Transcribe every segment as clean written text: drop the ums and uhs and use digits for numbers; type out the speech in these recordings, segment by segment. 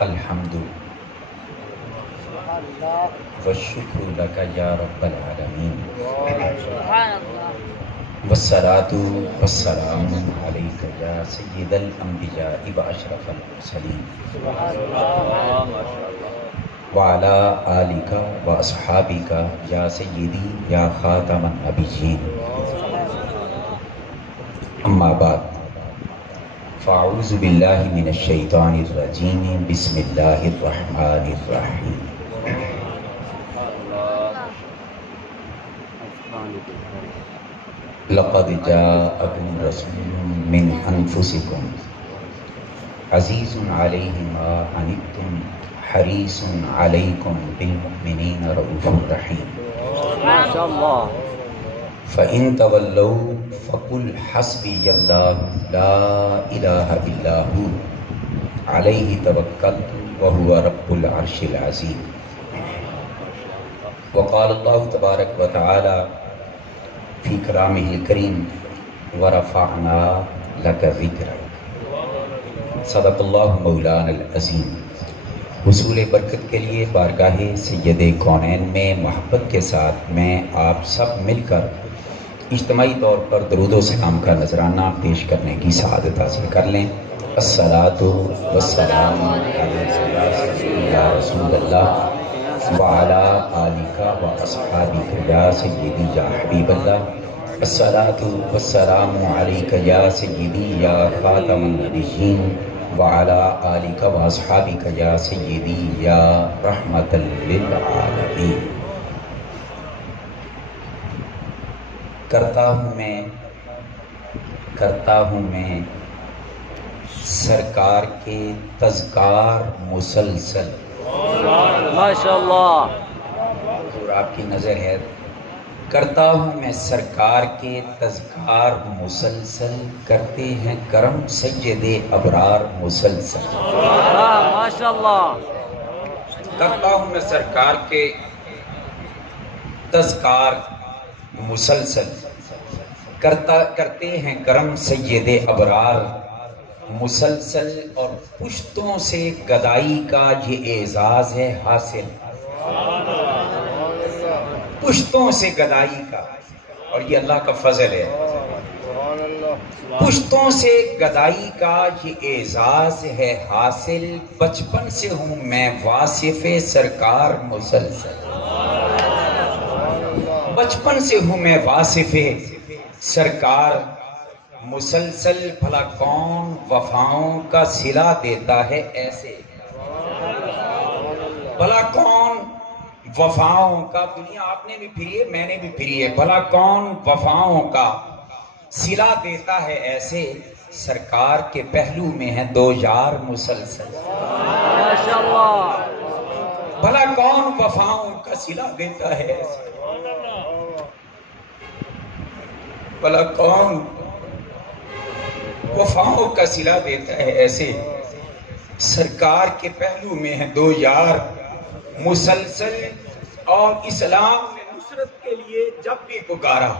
الحمد والشکر لک یا رب العالمین والصلاة والسلام علیک یا سید الانبیاء واشرف المرسلین وعلی آلک واصحابک یا سیدی یا خاتم النبیین اما بعد فاعوذ باللہ من الشیطان الرجیم بسم اللہ الرحمن الرحیم لقد جاءکم رسول من انفسکم عزیز علیہ ما عنتم حریص علیکم بالمؤمنین رؤوف رحیم فَإِن تَوَلَّوْا فَقُلْ حَسْبِيَ اللَّهُ لَا إِلَهَ إِلَّا هُوَ عَلَيْهِ تَوَكَّلْتُ وَهُوَ رَبُّ الْعَرْشِ الْعَظِيمِ وقال الله تبارك وتعالى في كلامه الكريم وَرَفَعْنَا لَكَ ذِكْرَكَ صدق الله مولانا العظیم۔ حصول برکت کے لیے بارگاہ سید کونین میں محبت کے ساتھ میں آپ سب مل کر اجتماعی طور پر درود و سلام کا نذرانہ پیش کرنے کی سعادت حاصل کر لیں۔ الصلاۃ والسلام علیک یا رسول اللہ وعلی آلک واصحابک یا سیدی یا حبیب اللہ۔ الصلاۃ والسلام علیک یا سیدی یا خاتم النبیین وعلی آلک واصحابک یا سیدی یا رحمت للعالمین۔ کرتا ہوں میں سرکار کے تذکار مسلسل۔ ماشاءاللہ اور آپ کی نظر ہے، کرتا ہوں میں سرکار کے تذکار مسلسل، کرتے ہیں کرم سید ابرار مسلسل۔ ماشاءاللہ کرتا ہوں میں سرکار کے تذکار مسلسل، کرتے ہیں کرم سید ابرار مسلسل، اور پشتوں سے گدائی کا یہ اعزاز ہے حاصل۔ پشتوں سے گدائی کا، اور یہ اللہ کا فضل ہے، پشتوں سے گدائی کا یہ اعزاز ہے حاصل، بچپن سے ہوں میں واصف سرکار مسلسل۔ بچپن سے ہوں میں واصف سرکار مسلسل، بھلا کون وفاؤں کا صلہ دیتا ہے ایسے، بھلا کون وفاؤں کا، دنیا آپ نے بھی پھری ہے میں نے بھی پھری ہے، بھلا کون وفاؤں کا صلہ دیتا ہے ایسے، سرکار کے پہلو میں ہیں دو یار مسلسل۔ ماشاءاللہ بھلا کون وفاؤں کا صلہ دیتا ہے ایسے، بھلا کون وفاؤں کا صلہ دیتا ہے ایسے، سرکار کے پہلو میں ہیں دو یار مسلسل، اور اسلام نے نصرت کے لیے جب بھی پکارا،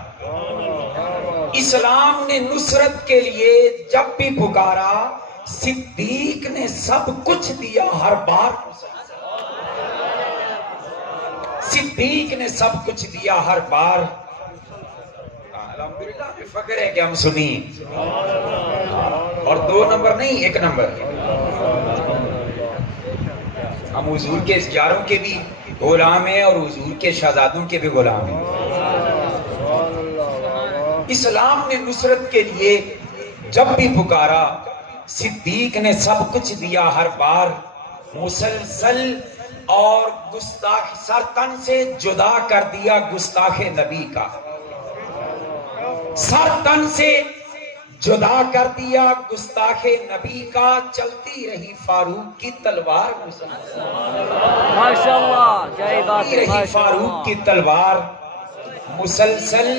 اسلام نے نصرت کے لیے جب بھی پکارا، صدیق نے سب کچھ دیا ہر بار مسلسل۔ صدیق نے سب کچھ دیا ہر بار، الحمدللہ بھی فخر ہے کہ ہم سنی، اور دو نمبر نہیں ایک نمبر، ہم حضور کے یاروں کے بھی غلام ہیں اور حضور کے شہزادوں کے بھی غلام ہیں۔ اسلام نے نصرت کے لیے جب بھی پکارا، صدیق نے سب کچھ دیا ہر بار مسلسل، اور گستاخ سر تن سے جدا کر دیا گستاخ نبی کا، سر تن سے جدا کر دیا گستاخ نبی کا، چلتی رہی فاروق کی تلوار مسلسل۔ ماشاءاللہ جائے بات چلتی رہی فاروق کی تلوار مسلسل،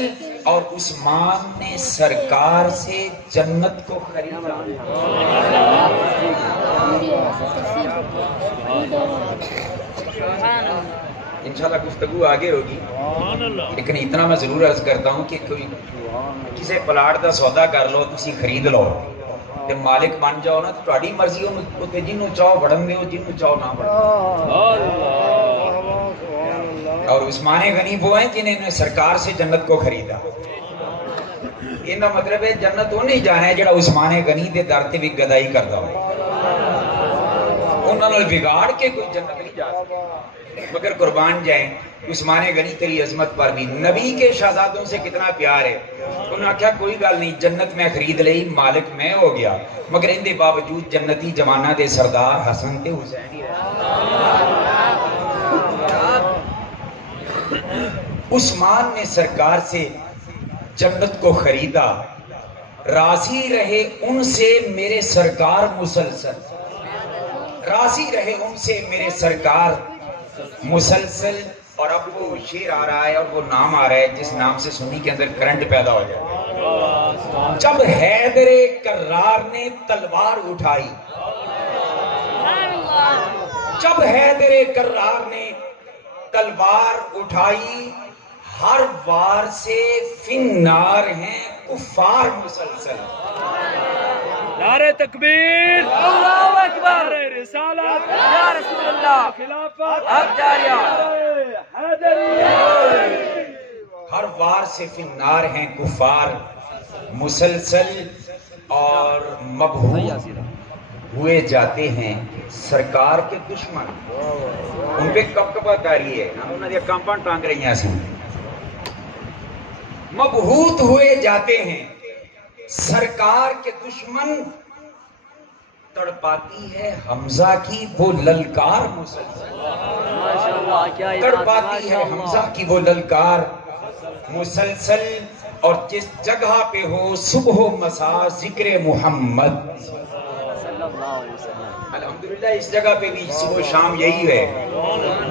اور عثمان نے سرکار سے جنت کو خریدا۔ انشاءاللہ گفتگو آگے ہوگی، لیکن اتنا میں ضرور عرض کرتا ہوں کہ کوئی کسی پلاٹ دا سودا کر لو، تسی خرید لو، تے مالک بن جاؤ نا تو تہاڈی مرضی اوتے جنوں چاہو وڑن دیو جنوں چاہو نہ وڑن. اور عثمان غنی وہ ہیں جنہوں نے سرکار سے جنت کو خریدا. ان کا مطلب ہے جنت وہ نہیں جانا ہے جڑا عثمان غنی دے در تے بھی گدائی کردا ہوئے. انہوں نے بگاڑ کے کوئی جنت نہیں جا سکتا. مگر قربان جائیں عثمان غنی تیری عظمت پر بھی نبی کے شہزادوں سے کتنا پیار ہے. انہوں نے کہا کوئی گل نہیں جنت میں خرید لئی مالک میں ہو گیا مگر ان دے باوجود جنتی زمانہ دے سردار حسن تے حسین ہی رہے. عثمان نے سرکار سے جنت کو خریدا. راضی رہے ان سے میرے سرکار مسلسل. راضی رہے ان سے میرے سرکار مسلسل. اور اب وہ شعر آ رہا ہے اور وہ نام آ رہا ہے جس نام سے سنی کے اندر کرنٹ پیدا ہو جائے. جب حیدر کرار نے تلوار اٹھائی. جب حیدر کرار نے تلوار اٹھائی ہر وار سے فنار ہیں کفار مسلسل. نعرہ تکبیر اللہ اکبر رسالت یا رسول اللہ خلافت حق جاریہ ہر وار سے فنار ہیں کفار مسلسل. اور مبہوت ہوئے جاتے ہیں سرکار کے دشمن. ان پہ کب کبا کاری ہے انہوں نے کامپاں ٹانگ رہی ہیں. مبہوت ہوئے جاتے ہیں سرکار کے دشمن. تڑپاتی ہے حمزہ کی وہ للکار مسلسل. تڑپاتی ہے حمزہ کی وہ للکار مسلسل. اور جس جگہ پہ ہو صبح و مساء ذکر محمد. الحمدللہ اس جگہ پہ بھی صبح و شام یہی ہے.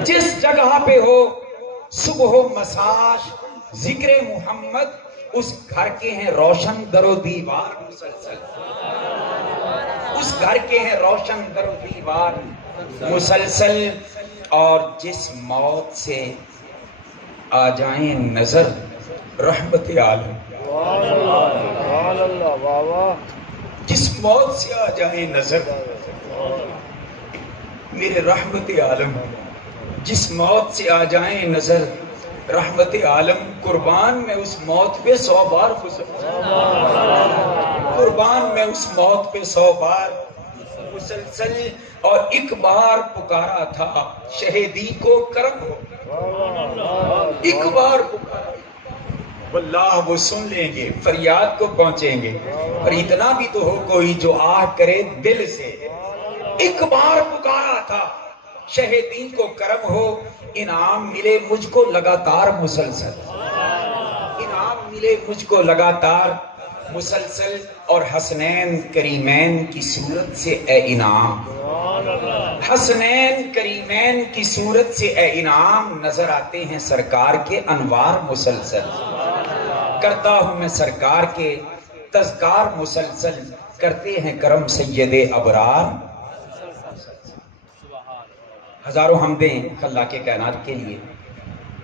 جس جگہ پہ ہو صبح و مساء ذکر محمد اس گھر کے ہیں روشن در و دیوار مسلسل. اس گھر کے ہیں روشن در و دیوار مسلسل. اور جس موت سے آ جائیں نظر رحمت عالم. جس موت سے آ جائیں نظر میرے رحمت عالم. جس موت سے آ جائیں نظر رحمت عالم. قربان میں اس موت پہ 100 بار قربان میں اس موت پہ 100 بار مسلسل. اور ایک بار پکارا تھا شہیدی کو کرم ہو. ایک بار پکارا واللہ وہ سن لیں گے فریاد کو پہنچیں گے. اور اتنا بھی تو ہو کوئی جو آہ کرے دل سے. ایک بار پکارا تھا شہیدین کو کرم ہو. انعام ملے مجھ کو لگاتار مسلسل. انعام ملے مجھ کو لگاتار مسلسل. اور حسنین کریمین کی صورت سے اے انعام. حسنین کریمین کی صورت سے اے انعام نظر آتے ہیں سرکار کے انوار مسلسل. کرتا ہوں میں سرکار کے تذکار مسلسل. کرتے ہیں کرم سید ابرار. ہزاروں حمدیں اللہ کے کائنات کے لیے.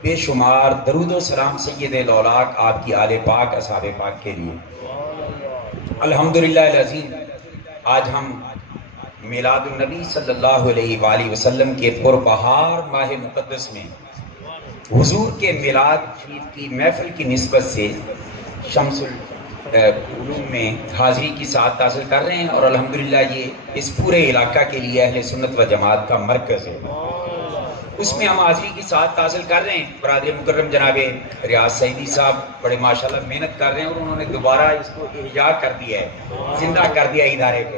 بے شمار درود و سلام سید لولاک آپ کی آل پاک اصحاب پاک کے لیے. الحمدللہ العظیم آج ہم میلاد النبی صلی اللہ علیہ وآلہ وسلم کے پربہار ماہ مقدس میں حضور کے میلاد شریف کی محفل کی نسبت سے شمس العلوم میں حاضری کی سعادت حاصل کر رہے ہیں. اور الحمدللہ یہ اس پورے علاقہ کے لیے اہل سنت و جماعت کا مرکز ہے. اس میں ہم حاضری کی سعادت حاصل کر رہے ہیں. برادر مکرم جناب ریاض سعیدی صاحب بڑے ماشاءاللہ محنت کر رہے ہیں اور انہوں نے دوبارہ اس کو احیا کر دیا ہے, زندہ کر دیا ادارے کو.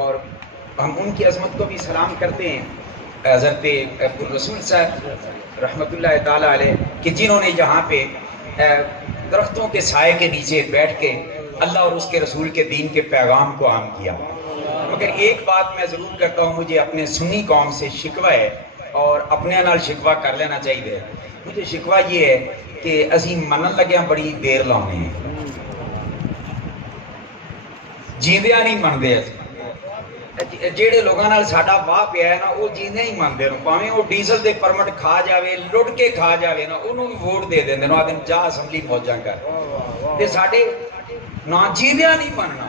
اور ہم ان کی عظمت کو بھی سلام کرتے ہیں. حضرت عبدالرسول صاحب رحمت اللہ تعالیٰ علیہ کہ جنہوں نے یہاں پہ درختوں کے سائے کے نیچے بیٹھ کے اللہ اور اس کے رسول کے دین کے پیغام کو عام کیا. مگر ایک بات میں ضرور کرتا ہوں, مجھے اپنے سنی قوم سے شکوہ ہے اور اپنے نال شکوہ کر لینا چاہیے. مجھے شکوہ یہ ہے کہ اسی منن لگے بڑی دیر لاؤنے ہیں, جیندیاں نہیں منتے. جیڑے لوگاں نال ساڈا واہ پیا ہے نا وہ جیندیاں ہی منتے ہیں. پاویں وہ ڈیزل دے پرمٹ کھا جاوے لٹ کے کھا جاوے نا انہوں بھی ووٹ دے دیں دن آدم جا اسمبلی موجاں کر. تے ساڈے نا جیندیاں نہیں مننا.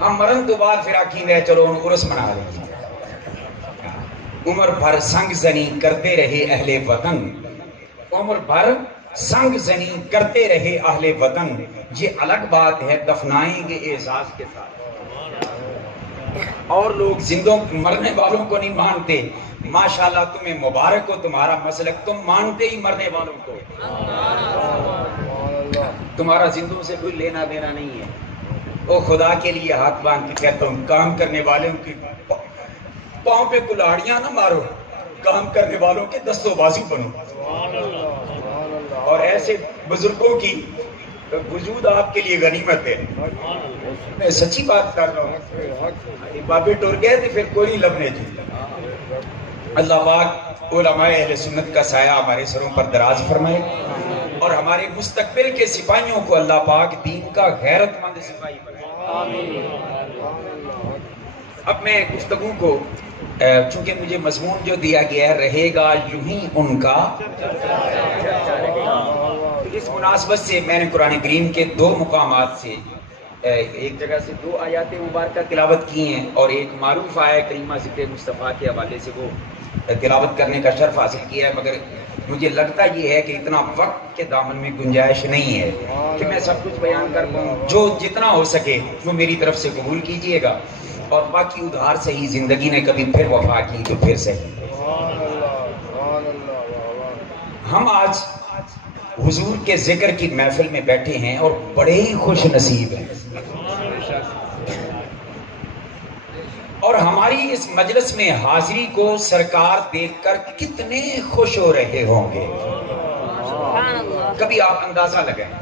ہم مرن تو بعد پھر آکھیں گے چلو عرس منا لیں. عمر بھر سنگ زنی کرتے رہے اہل وطن، عمر بھر سنگ زنی کرتے رہے اہل وطن، یہ الگ بات ہے دفنائیں گے اعزاز کے ساتھ. اور لوگ زندوں مرنے والوں کو نہیں مانتے. ماشاءاللہ تمہیں مبارک ہو تمہارا مسلک، تم مانتے ہی مرنے والوں کو. تمہارا زندوں سے کوئی لینا دینا نہیں ہے. او خدا کے لیے ہاتھ باندھ کے کہتا ہوں، کام کرنے والوں کی پاؤں پہ کلاڑیاں نہ مارو، کام کرنے والوں کے دستوں بازو بنو. اور ایسے بزرگوں کی وجود آپ کے لیے غنیمت ہے. میں سچی بات کر رہا ہوں. بابے ٹور گئے تھے پھر کوئی نہیں لبنے تھے. اللہ پاک علماء اہل سنت کا سایہ ہمارے سروں پر دراز فرمائے، اور ہمارے مستقبل کے سپاہیوں کو اللہ پاک دین کا غیرت مند سپاہی بنائے. اب میں گفتگو کو چونکہ مجھے مضمون جو دیا گیا ہے رہے گا یوں ہی ان کا، اس مناسبت سے میں نے قرآن کریم کے 2 مقامات سے ایک جگہ سے 2 آیات مبارکہ تلاوت کی ہیں، اور ایک معروف آیت کریمہ ذکر مصطفیٰ کے حوالے سے وہ تلاوت کرنے کا شرف حاصل کیا ہے. مگر مجھے لگتا یہ ہے کہ اتنا وقت کے دامن میں گنجائش نہیں ہے کہ میں سب کچھ بیان کر پاؤں. جو جتنا ہو سکے وہ میری طرف سے قبول کیجئے گا، اور باقی ادھار سے ہی زندگی نے کبھی پھر وفا کی تو پھر سے. ہم آج حضور کے ذکر کی محفل میں بیٹھے ہیں اور بڑے ہی خوش نصیب ہیں، اور ہماری اس مجلس میں حاضری کو سرکار دیکھ کر کتنے خوش ہو رہے ہوں گے. کبھی آپ اندازہ لگائیں.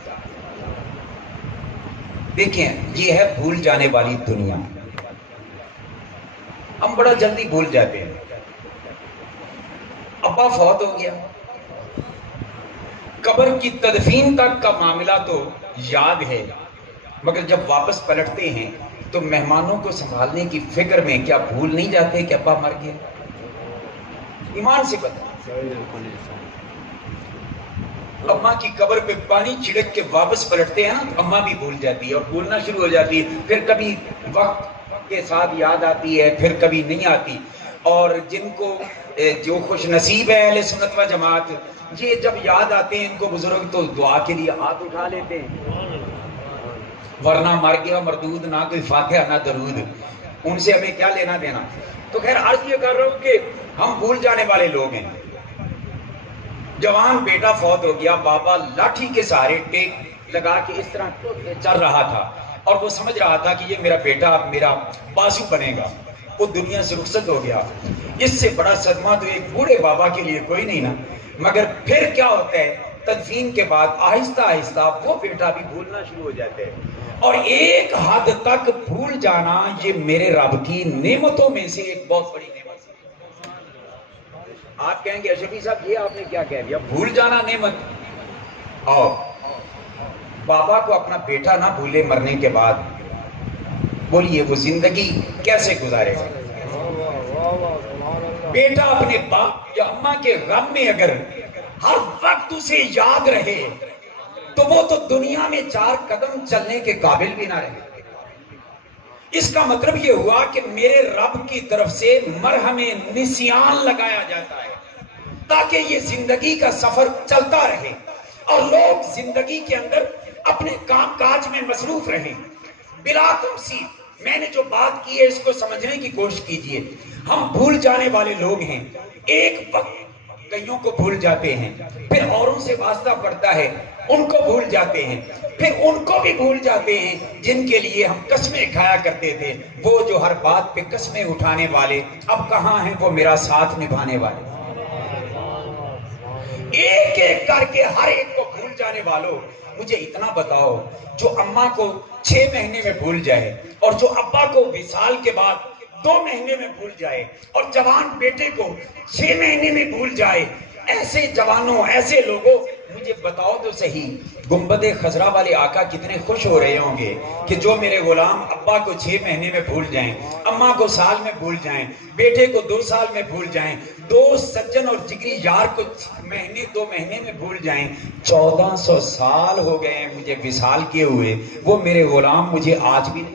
دیکھیں یہ ہے بھول جانے والی دنیا. ہم بڑا جلدی بھول جاتے ہیں. ابا فوت ہو گیا، قبر کی تدفین تک کا معاملہ تو یاد ہے، مگر جب واپس پلٹتے ہیں تو مہمانوں کو سنبھالنے کی فکر میں کیا بھول نہیں جاتے کہ ابا مر گئے؟ ایمان سے بتا. اماں کی قبر پہ پانی چھڑک کے واپس پلٹتے ہیں نا، اماں بھی بھول جاتی ہے اور بھولنا شروع ہو جاتی ہے. پھر کبھی وقت کے ساتھ یاد آتی ہے، پھر کبھی نہیں آتی. اور جن کو جو خوش نصیب ہے اہل سنت و جماعت، یہ جب یاد آتے ہیں ان کو بزرگ تو دعا کے لیے ہاتھ اٹھا لیتے ہیں، ورنہ مر گیا مردود، نہ کوئی فاتحہ نہ درود. ان سے ہمیں کیا لینا دینا. تو خیر عرض یہ کر رہا ہوں کہ ہم بھول جانے والے لوگ ہیں. جوان بیٹا فوت ہو گیا، بابا لاٹھی کے سہارے ٹیک لگا کے اس طرح چل رہا تھا، اور وہ سمجھ رہا تھا کہ یہ میرا بیٹا میرا بازو بنے گا. وہ دنیا سے رخصت ہو گیا. اس سے بڑا صدمہ تو ایک بوڑھے بابا کے لیے کوئی نہیں نا. مگر پھر کیا ہوتا ہے، تدفین کے بعد آہستہ آہستہ وہ بیٹا بھی بھولنا شروع ہو جاتا ہے. اور ایک حد تک بھول جانا یہ میرے رب کی نعمتوں میں سے ایک بہت بڑی نعمت ہے. آپ کہیں گے اشرفی صاحب یہ آپ نے کیا کہہ دیا، بھول جانا نعمت. اور بابا کو اپنا بیٹا نہ بھولے مرنے کے بعد، بولیے وہ زندگی کیسے گزارے گا؟ بیٹا اپنے باپ یا اماں کے غم میں اگر ہر وقت اسے یاد رہے تو وہ تو دنیا میں 4 قدم چلنے کے قابل بھی نہ رہے. اس کا مطلب یہ ہوا کہ میرے رب کی طرف سے مرہم نسیان لگایا جاتا ہے تاکہ یہ زندگی کا سفر چلتا رہے اور لوگ زندگی کے اندر اپنے کام کاج میں مصروف رہیں. بلا تمثیل میں نے جو بات کی ہے اس کو سمجھنے کی کوشش کیجئے. ہم بھول جانے والے لوگ ہیں. ایک وقت کئیوں کو بھول جاتے ہیں، پھر اوروں سے واسطہ پڑتا ہے ان کو بھول جاتے ہیں، پھر ان کو بھی بھول جاتے ہیں جن کے لیے ہم قسمیں کھایا کرتے تھے. وہ جو ہر بات پہ قسمیں اٹھانے والے اب کہاں ہیں وہ میرا ساتھ نبھانے والے. ایک ایک کر کے ہر ایک کو بھول جانے والوں، مجھے اتنا بتاؤ جو اماں کو 6 مہینے میں بھول جائے اور جو ابا کو وصال کے بعد 2 مہینے میں بھول جائے اور جوان بیٹے کو 6 مہینے میں بھول جائے، ایسے جوانوں ایسے لوگوں مجھے بتاؤ تو صحیح گنبد خضرا والے آقا کتنے خوش ہو رہے ہوں گے کہ جو میرے غلام ابا کو 6 مہینے میں بھول جائیں، اماں کو سال میں بھول جائیں، بیٹے کو 2 سال میں بھول جائیں، 2 سجن اور جگری یار کو 2 مہینے میں بھول جائیں. 1400 سال ہو گئے ہیں مجھے وصال کیے ہوئے، وہ میرے غلام مجھے آج بھی نہیں.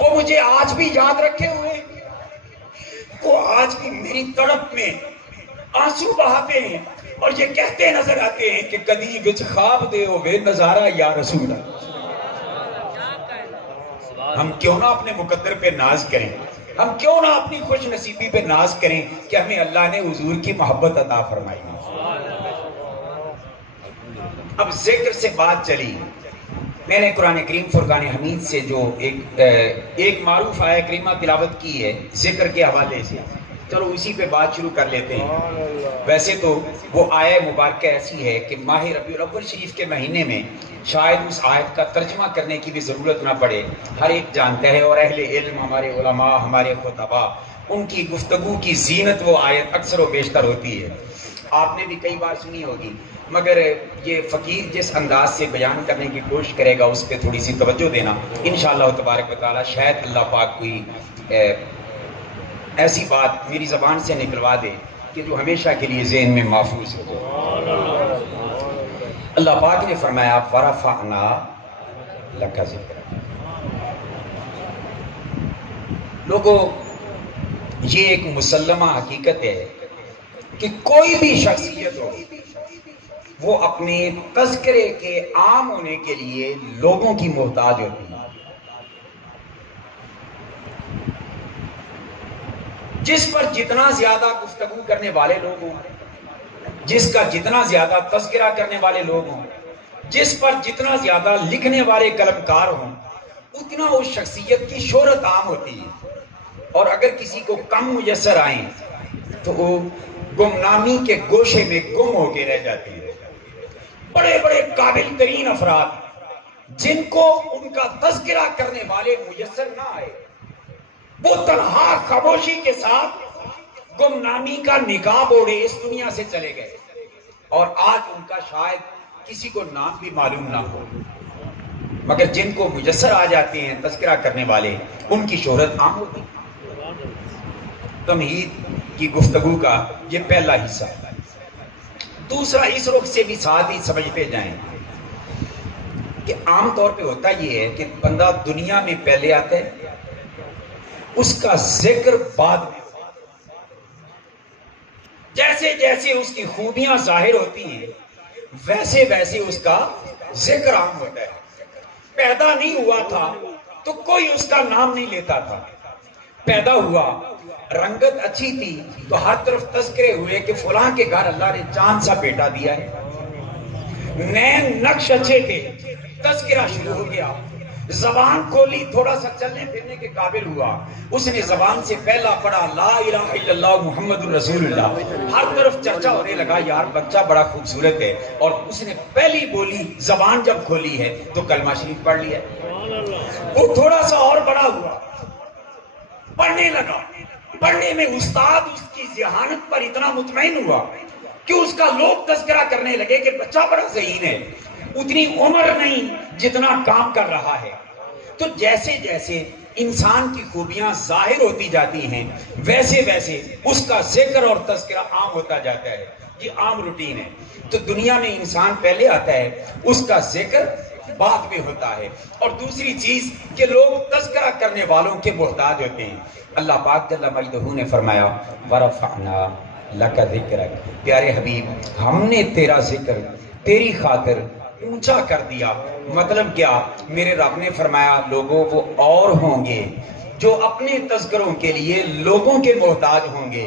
وہ مجھے آج بھی یاد رکھے ہوئے، وہ آج بھی میری تڑپ میں آنسو بہاتے ہیں اور یہ کہتے نظر آتے ہیں کہ کدی وچ خواب دے ہوئے نظارہ یا رسول اللہ۔ ہم کیوں نہ اپنے مقدر پہ ناز کریں، ہم کیوں نہ اپنی خوش نصیبی پہ ناز کریں کہ ہمیں اللہ نے حضور کی محبت عطا فرمائی۔ اب ذکر سے بات چلی، میں نے قرآن کریم فرقان حمید سے جو ایک معروف آیہ کریمہ تلاوت کی ہے ذکر کے حوالے سے، چلو اسی پہ بات شروع کر لیتے ہیں۔ ویسے تو وہ آیہ مبارکہ ایسی ہے کہ ماہ ربیع الاول شریف کے مہینے میں شاید اس آیت کا ترجمہ کرنے کی بھی ضرورت نہ پڑے، ہر ایک جانتا ہے، اور اہل علم، ہمارے علماء، ہمارے خطباء، ان کی گفتگو کی زینت وہ آیت اکثر و بیشتر ہوتی ہے، آپ نے بھی کئی بار سنی ہوگی، مگر یہ فقیر جس انداز سے بیان کرنے کی کوشش کرے گا اس پہ تھوڑی سی توجہ دینا انشاءاللہ تبارک و تعالی، شاید اللہ پاک کوئی ایسی بات میری زبان سے نکلوا دے کہ جو ہمیشہ کے لیے ذہن میں محفوظ ہو۔ اللہ پاک نے فرمایا وَرَفَعْنَا لَكَ ذِكْرَكَ۔ لوگوں، یہ ایک مسلمہ حقیقت ہے کہ کوئی بھی شخصیت ہو وہ اپنے تذکرے کے عام ہونے کے لیے لوگوں کی محتاج ہوتی ہے۔ جس پر جتنا زیادہ گفتگو کرنے والے لوگ ہوں، جس کا جتنا زیادہ تذکرہ کرنے والے لوگ ہوں، جس پر جتنا زیادہ لکھنے والے قلمکار ہوں، اتنا اس شخصیت کی شہرت عام ہوتی ہے، اور اگر کسی کو کم میسر آئیں تو وہ گمنامی کے گوشے میں گم ہو کے رہ جاتے ہیں۔ بڑے بڑے قابل ترین افراد جن کو ان کا تذکرہ کرنے والے میسر نہ آئے، وہ تنہا خاموشی کے ساتھ گمنامی کا نقاب اوڑھے اس دنیا سے چلے گئے، اور آج ان کا شاید کسی کو نام بھی معلوم نہ ہو، مگر جن کو میسر آ جاتے ہیں تذکرہ کرنے والے، ان کی شہرت عام ہوتی ہے۔ تمہید کی گفتگو کا یہ پہلا حصہ۔ دوسرا، اس رخ سے بھی ساتھ ہی سمجھتے جائیں کہ عام طور پہ ہوتا یہ ہے کہ بندہ دنیا میں پہلے آتا ہے، اس کا ذکر بعد میں، جیسے جیسے اس کی خوبیاں ظاہر ہوتی ہیں ویسے ویسے اس کا ذکر عام ہوتا ہے۔ پیدا نہیں ہوا تھا تو کوئی اس کا نام نہیں لیتا تھا، پیدا ہوا، رنگت اچھی تھی تو ہر طرف تذکرے ہوئے کہ فلاں کے گھر اللہ نے چاند سا بیٹا دیا ہے، نین نقش اچھے تھے، تذکرہ شروع ہو گیا، زبان کھولی، تھوڑا سا چلنے پھرنے کے قابل ہوا، اس نے زبان سے پہلا پڑھا لا الہ الا اللہ محمد الرسول اللہ، ہر طرف چرچا ہونے لگا یار بچہ بڑا خوبصورت ہے، اور اس نے پہلی بولی زبان جب کھولی ہے تو کلمہ شریف پڑھ لیا۔ وہ تھوڑا سا اور بڑا ہوا، پڑھنے لگا، پڑھنے میں استاد اس کی ذہانت پر اتنا مطمئن ہوا کہ اس کا لوگ تذکرہ کرنے لگے کہ بچہ بڑا ذہین ہے، اتنی عمر نہیں جتنا کام کر رہا ہے۔ تو جیسے جیسے انسان کی خوبیاں ظاہر ہوتی جاتی ہیں ویسے ویسے اس کا ذکر اور تذکرہ عام ہوتا جاتا ہے، یہ عام روٹین ہے۔ تو دنیا میں انسان پہلے آتا ہے، اس کا ذکر بعد میں ہوتا ہے، اور دوسری چیز کہ لوگ تذکرہ کرنے والوں کے محتاج ہوتے ہیں۔ اللہ پاک جل مجدہ نے فرمایا وَرَفَعْنَا لَكَ ذِكْرَكَ، پیارے حبیب ہم نے تیرا ذکر تیری خاطر اونچا کر دیا۔ مطلب کیا؟ میرے رب نے فرمایا لوگوں وہ اور ہوں گے جو اپنے تذکروں کے لیے لوگوں کے محتاج ہوں گے،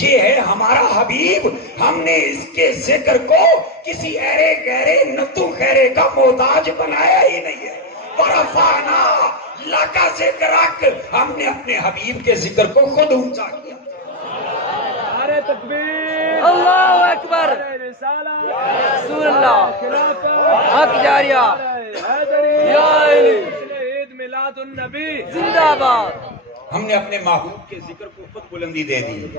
یہ ہے ہمارا حبیب، ہم نے اس کے ذکر کو کسی ایرے گہرے نتو خیرے کا محتاج بنایا ہی نہیں ہے۔ وَرَفَعْنَا لَكَ ذِكْرَكَ، ہم نے اپنے حبیب کے ذکر کو خود اونچا کیا۔ نعرہ تکبیر، اللہ اکبر، رسول اللہ، حق جاریہ، یا علی، عید میلاد النبی زندہ باد۔ ہم نے اپنے محبوب کے ذکر کو خود بلندی دے دی۔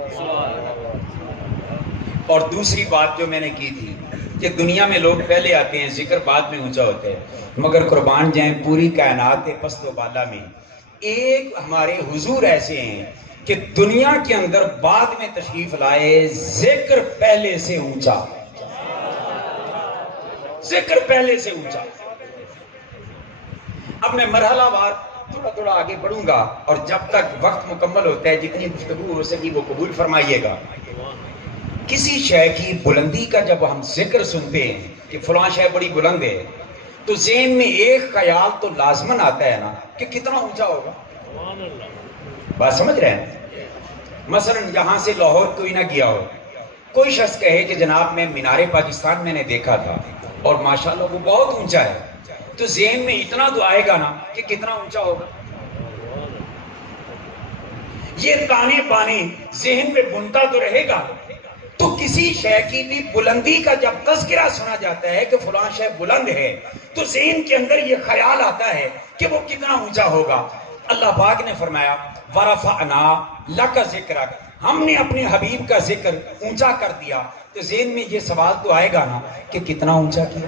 اور دوسری بات جو میں نے کی تھی کہ دنیا میں لوگ پہلے آتے ہیں، ذکر بعد میں اونچا ہوتا ہے، مگر قربان جائیں پوری کائنات پست و بالا میں ایک ہمارے حضور ایسے ہیں کہ دنیا کے اندر بعد میں تشریف لائے، ذکر پہلے سے اونچا، ذکر پہلے سے اونچا۔ اب میں مرحلہ وار تھوڑا تھوڑا آگے بڑھوں گا، اور جب تک وقت مکمل ہوتا ہے جتنی گفتگو ہو سکی وہ قبول فرمائیے گا۔ کسی شے کی بلندی کا جب ہم ذکر سنتے ہیں کہ فلاں شے بڑی بلند ہے، تو ذہن میں ایک خیال تو لازماً آتا ہے نا کہ کتنا اونچا ہوگا۔ بات سمجھ رہے ہیں؟ مثلا یہاں سے لاہور کوئی نہ گیا ہو، کوئی شخص کہے کہ جناب میں مینار پاکستان میں نے دیکھا تھا اور ماشاءاللہ وہ بہت اونچا ہے، تو ذہن میں اتنا تو آئے گا نا کہ کتنا اونچا ہوگا۔ یہ تانے بانے ذہن میں بنتا تو رہے گا۔ تو کسی شے کی بھی بلندی کا جب تذکرہ سنا جاتا ہے کہ فلاں شے بلند ہے، تو ذہن کے اندر یہ خیال آتا ہے کہ وہ کتنا اونچا ہوگا۔ اللہ پاک نے فرمایا وَرَفَعْنَا لَكَ ذِكْرَكَ، ہم نے اپنے حبیب کا ذکر اونچا کر دیا، تو ذہن میں یہ سوال تو آئے گا نا کہ کتنا اونچا کیا،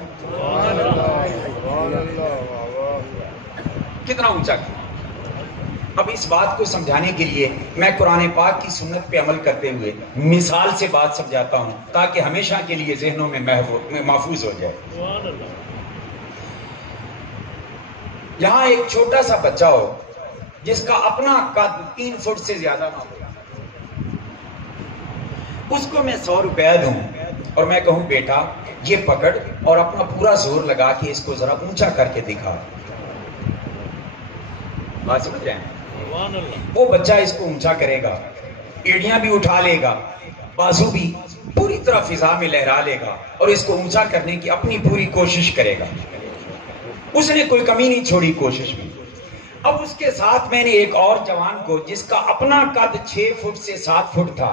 کتنا اونچا کیا۔ اب اس بات کو سمجھانے کے لیے میں قرآن پاک کی سنت پہ عمل کرتے ہوئے مثال سے بات سمجھاتا ہوں تاکہ ہمیشہ کے لیے ذہنوں میں محفوظ ہو جائے۔ یہاں ایک چھوٹا سا بچہ ہو جس کا اپنا قد 3 فٹ سے زیادہ نہ ہو، اس کو میں 100 روپے دوں اور میں کہوں بیٹا یہ پکڑ اور اپنا پورا زور لگا کے اس کو ذرا اونچا کر کے دکھا، بات سمجھ رہے ہیں؟ وہ بچہ اس کو اونچا کرے گا، ایڑیاں بھی اٹھا لے گا، بازو بھی پوری طرح فضا میں لہرا لے گا اور اس کو اونچا کرنے کی اپنی پوری کوشش کرے گا۔ اس نے کوئی کمی نہیں چھوڑی کوشش میں۔ اب اس کے ساتھ میں نے ایک اور جوان کو جس کا اپنا قد 6 فٹ سے 7 فٹ تھا،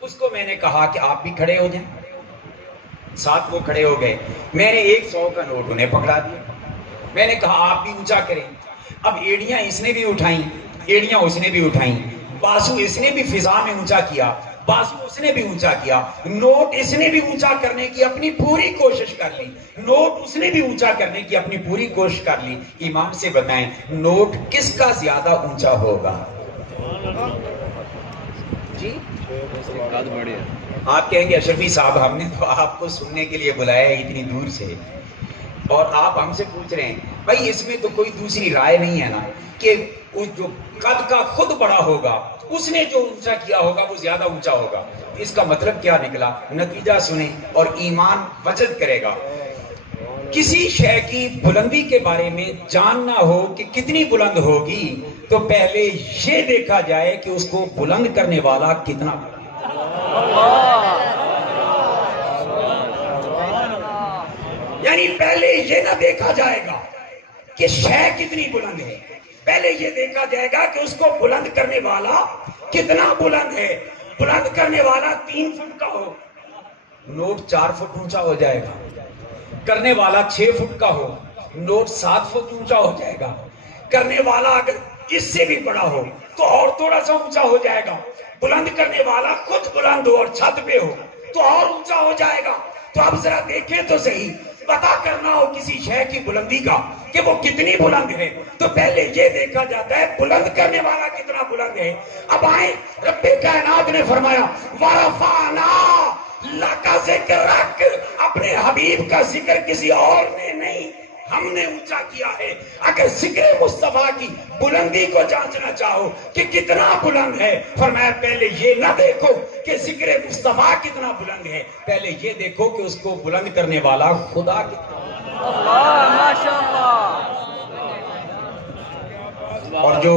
اس کو میں نے کہا کہ آپ بھی کھڑے ہو جائیں۔ ساتھ وہ کھڑے ہو گئے، میں نے 100 کا نوٹ انہیں پکڑا دیا، میں نے کہا آپ بھی اونچا کریں۔ اب ایڑیاں اس نے بھی اٹھائیں، ایڑیاں اس نے بھی اٹھائیں، بازو اس نے بھی فضا میں اونچا کیا، بازو اس نے بھی اونچا کیا، نوٹ اس نے بھی اونچا کرنے کی اپنی پوری کوشش کر لی، نوٹ اس نے بھی اونچا کرنے کی اپنی پوری کوشش کر لی۔ ایمان سے بتائیں نوٹ کس کا زیادہ اونچا ہوگا؟ جی آپ کہیں گے اشرفی صاحب ہم نے تو آپ کو سننے کے لیے بلایا ہے اتنی دور سے، اور آپ ہم سے پوچھ رہے ہیں بھائی اس میں تو کوئی دوسری رائے نہیں ہے نا کہ جو قد کا خود بڑا ہوگا اس نے جو اونچا کیا ہوگا وہ زیادہ اونچا ہوگا۔ اس کا مطلب کیا نکلا؟ نتیجہ سنیں اور ایمان وجد کرے گا۔ کسی شے کی بلندی کے بارے میں جاننا ہو کہ کتنی بلند ہوگی تو پہلے یہ دیکھا جائے کہ اس کو بلند کرنے والا کتنا بلند۔ یعنی پہلے یہ نہ دیکھا جائے گا کہ شے کتنی بلند ہے، پہلے یہ دیکھا جائے گا کہ اس کو بلند کرنے والا کتنا بلند ہے۔ بلند کرنے والا 3 فٹ کا ہو، نوٹ 4 فٹ اونچا ہو جائے گا۔ کرنے والا 6 فٹ کا ہو، نوٹ 7 فٹ اونچا ہو جائے گا۔ کرنے والا اگر اس سے بھی بڑا ہو تو اور تھوڑا سا اونچا ہو جائے گا۔ بلند کرنے والا خود بلند ہو اور چھت پہ ہو تو اور اونچا ہو جائے گا۔ تو اب ذرا دیکھیں تو صحیح، پتا کرنا ہو کسی شے کی بلندی کا کہ وہ کتنی بلند ہے تو پہلے یہ دیکھا جاتا ہے بلند کرنے والا کتنا بلند ہے۔ اب آئیں، رب کائنات نے فرمایا وَرَفَعْنَا لَكَ ذِكْرَكَ، اپنے حبیب کا ذکر کسی اور نے نہیں، ہم نے اونچا کیا ہے۔ اگر ذکر مصطفیٰ کی بلندی کو جانچنا چاہو کہ کتنا بلند ہے، فرمایا پہلے یہ نہ دیکھو کہ ذکر مصطفیٰ کتنا بلند ہے، پہلے یہ دیکھو کہ اس کو بلند کرنے والا خدا کتنا بلند ہے۔ اللہ ماشاءاللہ۔ اور جو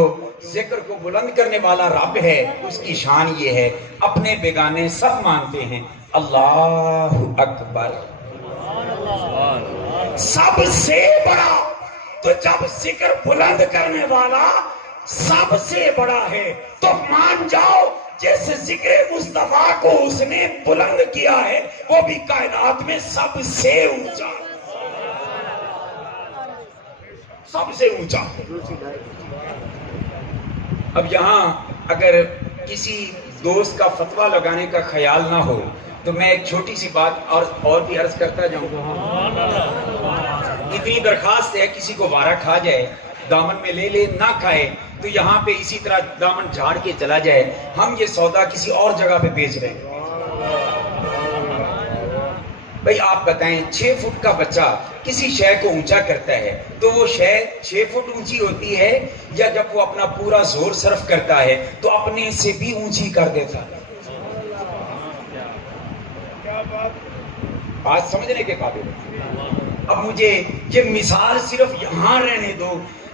ذکر کو بلند کرنے والا رب ہے اس کی شان یہ ہے، اپنے بیگانے سب مانتے ہیں، اللہ اکبر، سب سے بڑا۔ تو جب ذکر بلند کرنے والا سب سے بڑا ہے تو مان جاؤ جس ذکر مصطفیٰ کو اس نے بلند کیا ہے وہ بھی کائنات میں سب سے اونچا، سب سے اونچا۔ اب یہاں اگر کسی دوست کا فتویٰ لگانے کا خیال نہ ہو تو میں ایک چھوٹی سی بات اور بھی عرض کرتا جاؤں گا۔ اتنی درخواست ہے کسی کو وارہ کھا جائے دامن میں لے لے، نہ کھائے تو یہاں پہ اسی طرح دامن جھاڑ کے چلا جائے، ہم یہ سودا کسی اور جگہ پہ بیچ رہے ہیں۔ بھئی آپ بتائیں 6 فٹ کا بچہ کسی شے کو اونچا کرتا ہے تو وہ شے 6 فٹ اونچی ہوتی ہے یا جب وہ اپنا پورا زور صرف کرتا ہے تو اپنے سے بھی اونچی کر دیتا ہے؟ بات سمجھنے کے قابل ہے۔ اب مجھے یہ مثال صرف یہاں رہنے دو،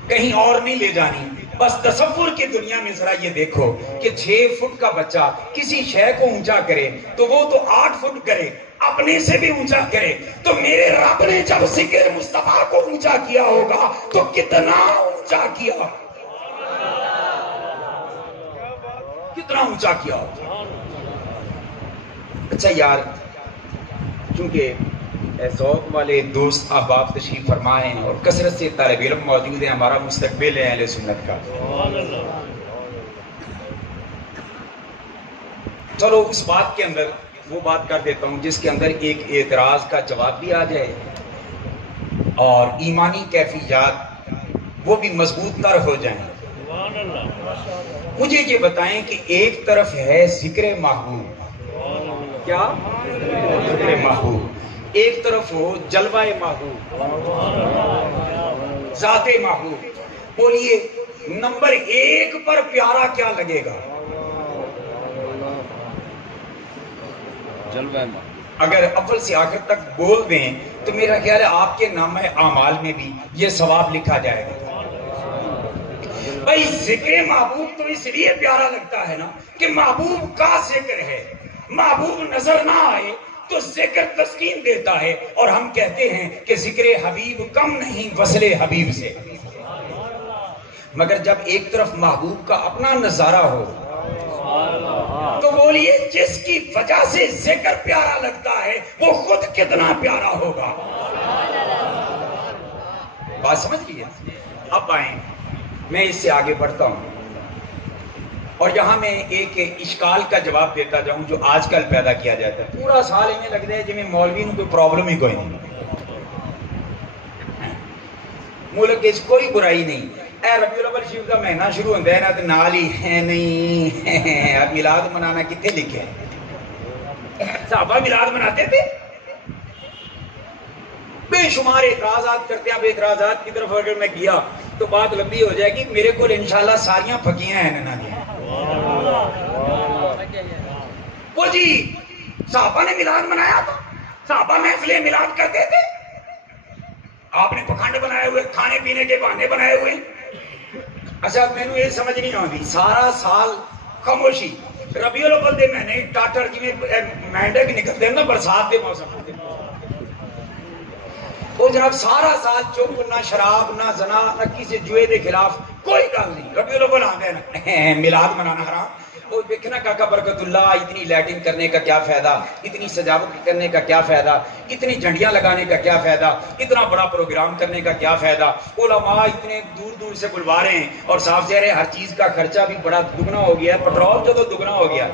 کہیں اور نہیں لے جانی، بس تصور کی دنیا میں ذرا یہ دیکھو کہ 6 فٹ کا بچہ کسی شے کو اونچا کرے تو وہ تو 8 فٹ کرے، اپنے سے بھی اونچا کرے، تو میرے رب نے جب ذکر مصطفیٰ کو اونچا کیا ہوگا تو کتنا اونچا کیا، کتنا اونچا کیا ہوگا۔ اچھا یار، چونکہ ذوق والے دوست احباب تشریف فرمائے ہیں اور کثرت سے طالب علم موجود ہیں، ہمارا مستقبل ہے اہل سنت کا، چلو اس بات کے اندر وہ بات کر دیتا ہوں جس کے اندر ایک اعتراض کا جواب بھی آ جائے اور ایمانی کیفیات وہ بھی مضبوط تر ہو جائیں۔ مجھے یہ بتائیں کہ ایک طرف ہے ذکر محبوب، کیا ذکر محبوب، ایک طرف ہو جلوہ محبوب، ذات محبوب، بولیے نمبر 1 پر پیارا کیا لگے گا؟ اگر اول سے آخر تک بول دیں تو میرا خیال ہے آپ کے نامہ اعمال میں بھی یہ ثواب لکھا جائے گا۔ بھائی ذکر محبوب تو اس لیے پیارا لگتا ہے نا کہ محبوب کا ذکر ہے، محبوب نظر نہ آئے تو ذکر تسکین دیتا ہے، اور ہم کہتے ہیں کہ ذکر حبیب کم نہیں وصل حبیب سے۔ مگر جب ایک طرف محبوب کا اپنا نظارہ ہو تو بولیے جس کی وجہ سے ذکر پیارا لگتا ہے وہ خود کتنا پیارا ہوگا۔ بات سمجھ لیے؟ اب آئیں، میں اس سے آگے بڑھتا ہوں اور یہاں میں ایک اشکال کا جواب دیتا جاؤں جو آج کل پیدا کیا جاتا ہے۔ پورا سال ہمیں لگتا ہے جی مولوی نے کوئی پرابلم ہی کوئی نہیں، ملک اس کوئی برائی نہیں، اے ربیع الاول شریف کا مہینہ شروع ہوتا ہے نا تو نال ہی ہے نہیں اب میلاد منانا کتنے لکھے؟ صحابہ میلاد مناتے تھے، بے شمار اعتراضات کرتے ہیں۔ اب اعتراضات کی طرف اگر میں گیا تو بات لمبی ہو جائے گی، میرے کو انشاءاللہ ساریاں پھکیاں ہیں نا جی۔ وہ جی صحابہ نے میلاد منایا تھا، صحابہ محفلیں میلاد کرتے تھے، آپ نے پکھانڈ بنائے ہوئے، کھانے پینے کے بہانے بنائے ہوئے۔ اچھا میں نے یہ سمجھ نہیں آتی، سارا سال خاموشی، ربیع الاول دے مہینے ٹاٹر جی مینڈک نکلتے ہیں نا برسات کے موسم، وہ جناب سارا سال چپ، نہ شراب نہ زنا نہ کسی جوئے دے خلاف کوئی گل نہیں۔ ربیع الاول آتے ہیں میلاد منانا حرام، وہ دیکھنا کاکا برکت اللہ اتنی لائٹنگ کرنے کا کیا فائدہ، اتنی سجاوٹ کرنے کا کیا فائدہ، اتنی جھنڈیاں لگانے کا کیا فائدہ، اتنا بڑا پروگرام کرنے کا کیا فائدہ، علماء اتنے دور دور سے بلوا رہے ہیں اور صاف ظاہر ہے ہر چیز کا خرچہ بھی بڑا دگنا ہو گیا ہے، پٹرول جو تو دگنا ہو گیا۔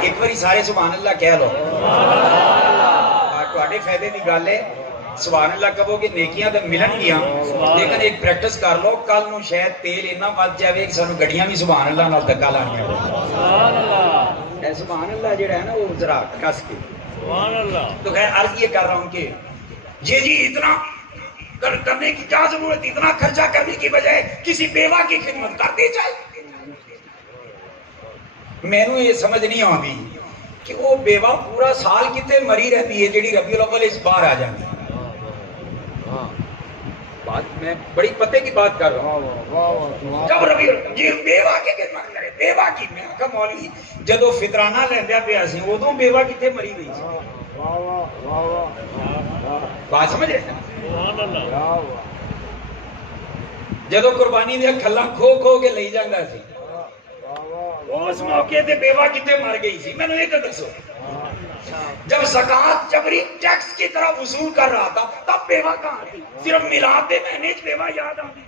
ایک باری سارے سبحان اللہ کہہ لو، تواڈے فائدے دی گل ہے، سبحان اللہ کہو کہ نیکیاں تو ملن گیا، لیکن ایک پریکٹس کر لو، کل نو شاید تیل اتنا بچ جائے کہ سانو گڈیاں بھی سبحان اللہ نال دھکا لانیاں۔ سبحان اللہ جڑا ہے نا وہ ذرا کس کے۔ تو خیر عرض یہ کر رہا ہوں کہ جی اتنا کرنے کی کیا ضرورت، اتنا خرچہ کرنے کی بجائے کسی بیوہ کی خدمت کر دی جائے۔ میں نے یہ سمجھ نہیں آتی کہ وہ بیوہ پورا سال کتنے مری رہتی ہے جیڑی ربیع الاول اس بار آ جاتی ہے۔ بات میں بڑی پتے کی بات کر رہا ہوں، جب ربیع یہ بیوہ کی خدمت کرے، بیوہ کی، میں آخا مولوی جدو فطرانہ لیندیا پیا سی ادوں بیوہ کتنے مری گئی سی۔ بات سمجھ رہے ہیں؟ جدو قربانی دیا کھلاں کھو کھو کے لئی جاندا سی، اس موقع تے بیوہ کتنے مر گئی سی، میں نے یہ تو دسو۔ جب زکوٰۃ جبری ٹیکس کی طرح وصول کر رہا تھا تب بیوہ کہاں تھی؟ صرف میلاد دے مہینے بیوہ یاد آتی۔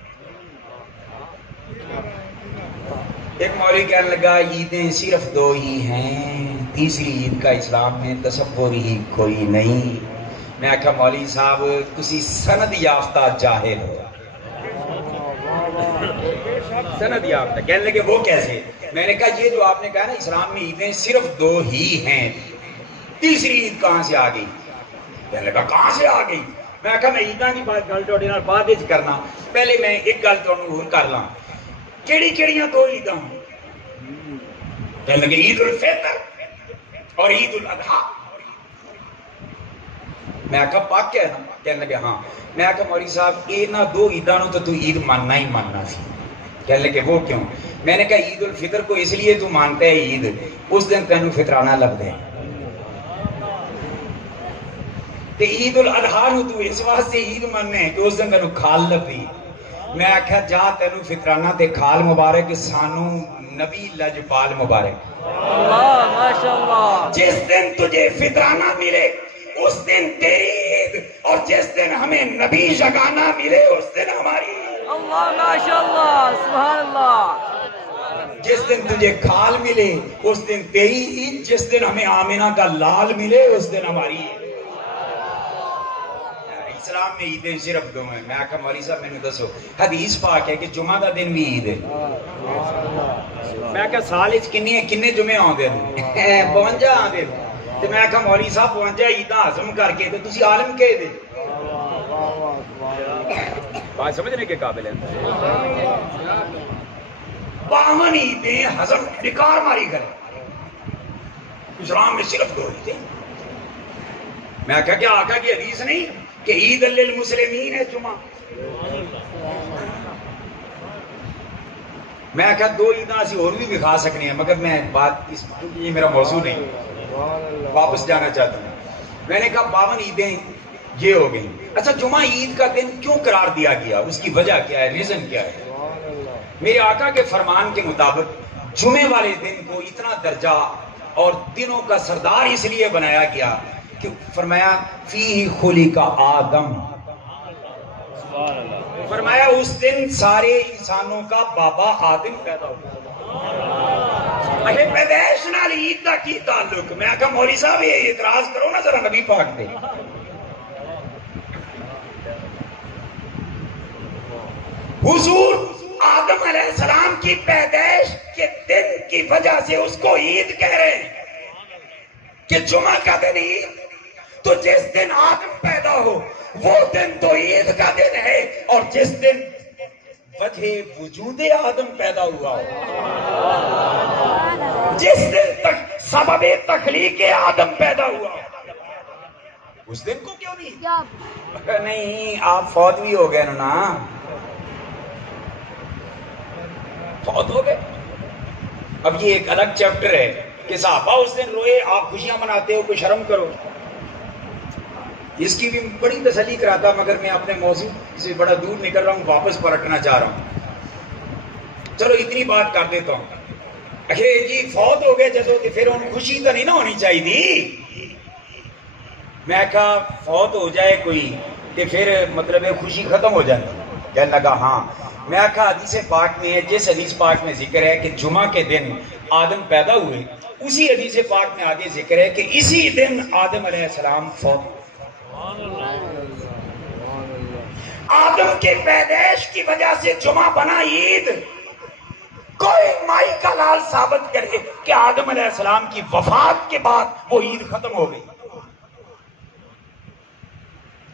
ایک مولوی کہنے لگا عیدیں صرف 2 ہی ہیں، تیسری عید کا اسلام میں تصور ہی کوئی نہیں۔ میں آخا مولوی صاحب تسی سند یافتہ جاہل ہو۔ سند یافتہ کہنے لگے وہ کیسے؟ میں نے کہا یہ جو آپ نے کہا نا اسلام میں عیدیں صرف 2 ہی ہیں، تیسری عید کہاں سے آ گئی؟ کہنے لگا کہاں سے آ گئی؟ میں کہا میں عیداں کی بات گل تواڈے نال بعد وچ کرنا، پہلے میں ایک گل تانوں ہور کر لاں، کیڑیاں دو عیداں؟ کہنے لگے عید الفطر اور عید الاضحیٰ۔ میں کہا پاک ہے نا؟ کہنے لگے ہاں۔ میں کہا مولوی صاحب انہاں دو عیداں نوں تو عید ماننا ہی ماننا سی۔ کہنے لگے وہ کیوں؟ میں نے کہا عید الفطر کو اس لیے تو مانتا ہے عید، اس دن تینوں فطرانہ لگتا ہے، تے عید الاضحیٰ نو تو اس واسطے عید ماننا ہے کہ اس دن تینوں کھال لبھی۔ میں آکھیا جا تینوں فطرانہ تے کھال مبارک، سانو نبی لجپال مبارک۔ اللہ ماشاءاللہ۔ جس دن تجھے فطرانہ ملے اس دن تیری عید، اور جس دن ہمیں نبی جگانا ملے اس دن ہماری عید۔ اللہ ماشاءاللہ سبحان اللہ۔ جس دن تجھے کھال ملے اس دن تیری عید، جس دن ہمیں آمنہ کا لال ملے اس دن ہماری عید۔ اسلام میں عیدیں صرف دو ہیں۔ میں آکھا مولوی صاحب میں نے دسو حدیث پاک ہے کہ جمعہ دا دن بھی عید ہے۔ میں آکھا سال وچ کنے جمعے آندے ہیں؟ 52 آندے ہیں۔ تے میں آکھا مولوی صاحب 52 عیداں ہضم کر کے تے تسی عالم کہے دے بات سمجھنے کے قابل ہیں۔ 52 عیدیں ہضم ڈکار ماری کرے، اسلام میں صرف دو عیدیں۔ میں آکھا کیا آقا کی حدیث نہیں کہ عید للمسلمین ہے جمعہ؟ میں آکھا دو عیداں اسی اور بھی دکھا سکنے ہیں، مگر میں بات یہ میرا موضوع نہیں، واپس جانا چاہتا ہوں۔ میں نے کہا 52 عیدیں یہ ہو گئی۔ اچھا جمعہ عید کا دن کیوں قرار دیا گیا؟ اس کی وجہ کیا ہے؟ ریزن کیا ہے؟ میرے آقا کے فرمان کے مطابق جمعے والے دن کو اتنا درجہ اور دنوں کا سردار اس لیے بنایا گیا کہ فرمایا فیہ خلق آدم، فرمایا اس دن سارے انسانوں کا بابا آدم پیدا ہوا۔ اچھے پیدائش نال عید دا کی تعلق؟ میں کہا مولوی صاحب یہ اعتراض کرو نا ذرا نبی پاک دے۔ حضور آدم علیہ السلام کی پیدائش کے دن کی وجہ سے اس کو عید کہہ رہے ہیں کہ جمعہ کا دن عید، تو جس دن آدم پیدا ہو وہ دن تو عید کا دن ہے، اور جس دن وجہ وجود آدم پیدا ہوا ہو، جس دن تک سبب تخلیق آدم پیدا ہوا ہو، اس دن کو کیوں نہیں؟ نہیں آپ فوت بھی ہو گئے نا، فوت ہو گئے۔ اب یہ ایک الگ چیپٹر ہے کہ صحابہ اس دن روئے، آپ خوشیاں مناتے ہو، کوئی شرم کرو۔ اس کی بھی بڑی تسلی کراتا، مگر میں اپنے موضوع سے بڑا دور نکل رہا ہوں، واپس پلٹنا چاہ رہا ہوں۔ چلو اتنی بات کر دیتا ہوں۔ اچھے جی فوت ہو گئے جدو تو پھر ان خوشی تو نہیں نہ ہونی چاہیے تھی۔ میں کہا فوت ہو جائے کوئی تو پھر مطلب ہے خوشی ختم ہو جائے؟ کہنے لگا ہاں۔ میں کہا حدیث پاک میں ہے، جس حدیث پاک میں ذکر ہے کہ جمعہ کے دن آدم پیدا ہوئے، اسی حدیث پاک میں آگے ذکر ہے کہ اسی دن آدم علیہ السلام فوت۔ آدم کے پیدائش کی وجہ سے جمعہ بنا عید۔ کوئی مائی کا لال ثابت کرے کہ آدم علیہ السلام کی وفات کے بعد وہ عید ختم ہو گئی۔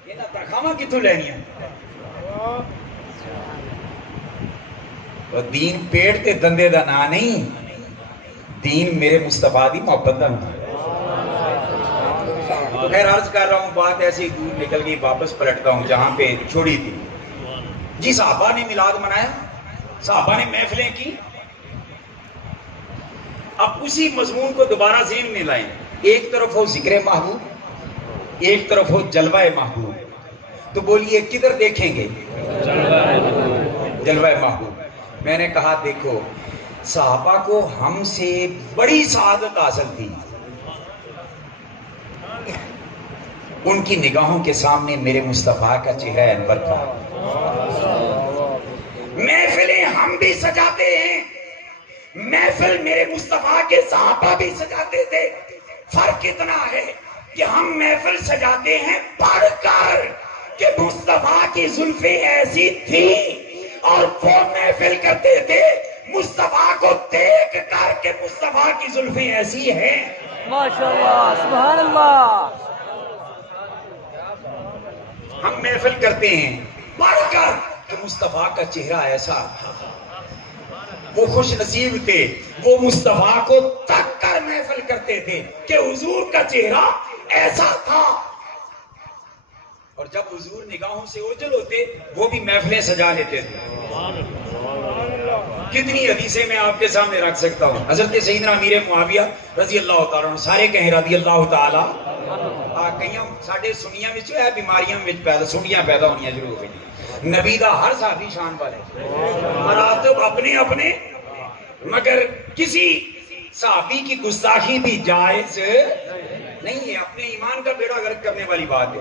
یہ نہ ترخامہ کتوں لینی ہے؟ دین پیٹ تے دندے دا نا نہیں، دین میرے مصطفیٰ دی محبت دا نا۔ تو خیر عرض کر رہا ہوں، بات ایسی دور نکل گئی، واپس پلٹتا ہوں جہاں پہ چھوڑی تھی۔ جی صحابہ نے میلاد منایا، صحابہ نے محفلیں کی۔ اب اسی مضمون کو دوبارہ ذہن میں لائیں، ایک طرف ہو ذکر محبوب، ایک طرف ہو جلوہ محبوب، تو بولیے کدھر دیکھیں گے؟ جلوہ محبوب۔ میں نے کہا دیکھو صحابہ کو ہم سے بڑی سعادت حاصل تھی، ان کی نگاہوں کے سامنے میرے مصطفیٰ کا چہرہ انور تھا۔ محفلیں ہم بھی سجاتے ہیں، محفل میرے مصطفیٰ کے صحابہ بھی سجاتے تھے، فرق اتنا ہے کہ ہم محفل سجاتے ہیں پڑھ کر کہ مصطفیٰ کی زلفیں ایسی تھی، اور وہ محفل کرتے تھے مصطفیٰ کو دیکھ کر کے مصطفیٰ کی زلفیں ایسی ہیں. ماشاءاللہ سبحان اللہ. ہم محفل کرتے ہیں پڑھ کر کہ مصطفیٰ کا چہرہ ایسا تھا. وہ خوش نصیب تھے، وہ مصطفیٰ کو تک کر محفل کرتے تھے کہ حضور کا چہرہ ایسا تھا. اور جب حضور نگاہوں سے اوجھل ہوتے وہ بھی محفلیں سجا لیتے تھے. کتنی حدیثیں میں آپ کے سامنے رکھ سکتا ہوں. حضرت سیدنا امیر معاویہ رضی اللہ تعالیٰ عنہ، سارے کہیں رضی اللہ تعالیٰ. کئی ساڈے سنیاں وچ ہے بیماریاں وچ پیدا سنیاں پیدا ہونیاں شروع ہو گئی. نبی دا ہر صحابی شان والے مراتب اپنے اپنے، مگر کسی صحابی کی گستاخی بھی جائز نہیں ہے. اپنے ایمان کا بیڑا غرق کرنے والی بات ہے.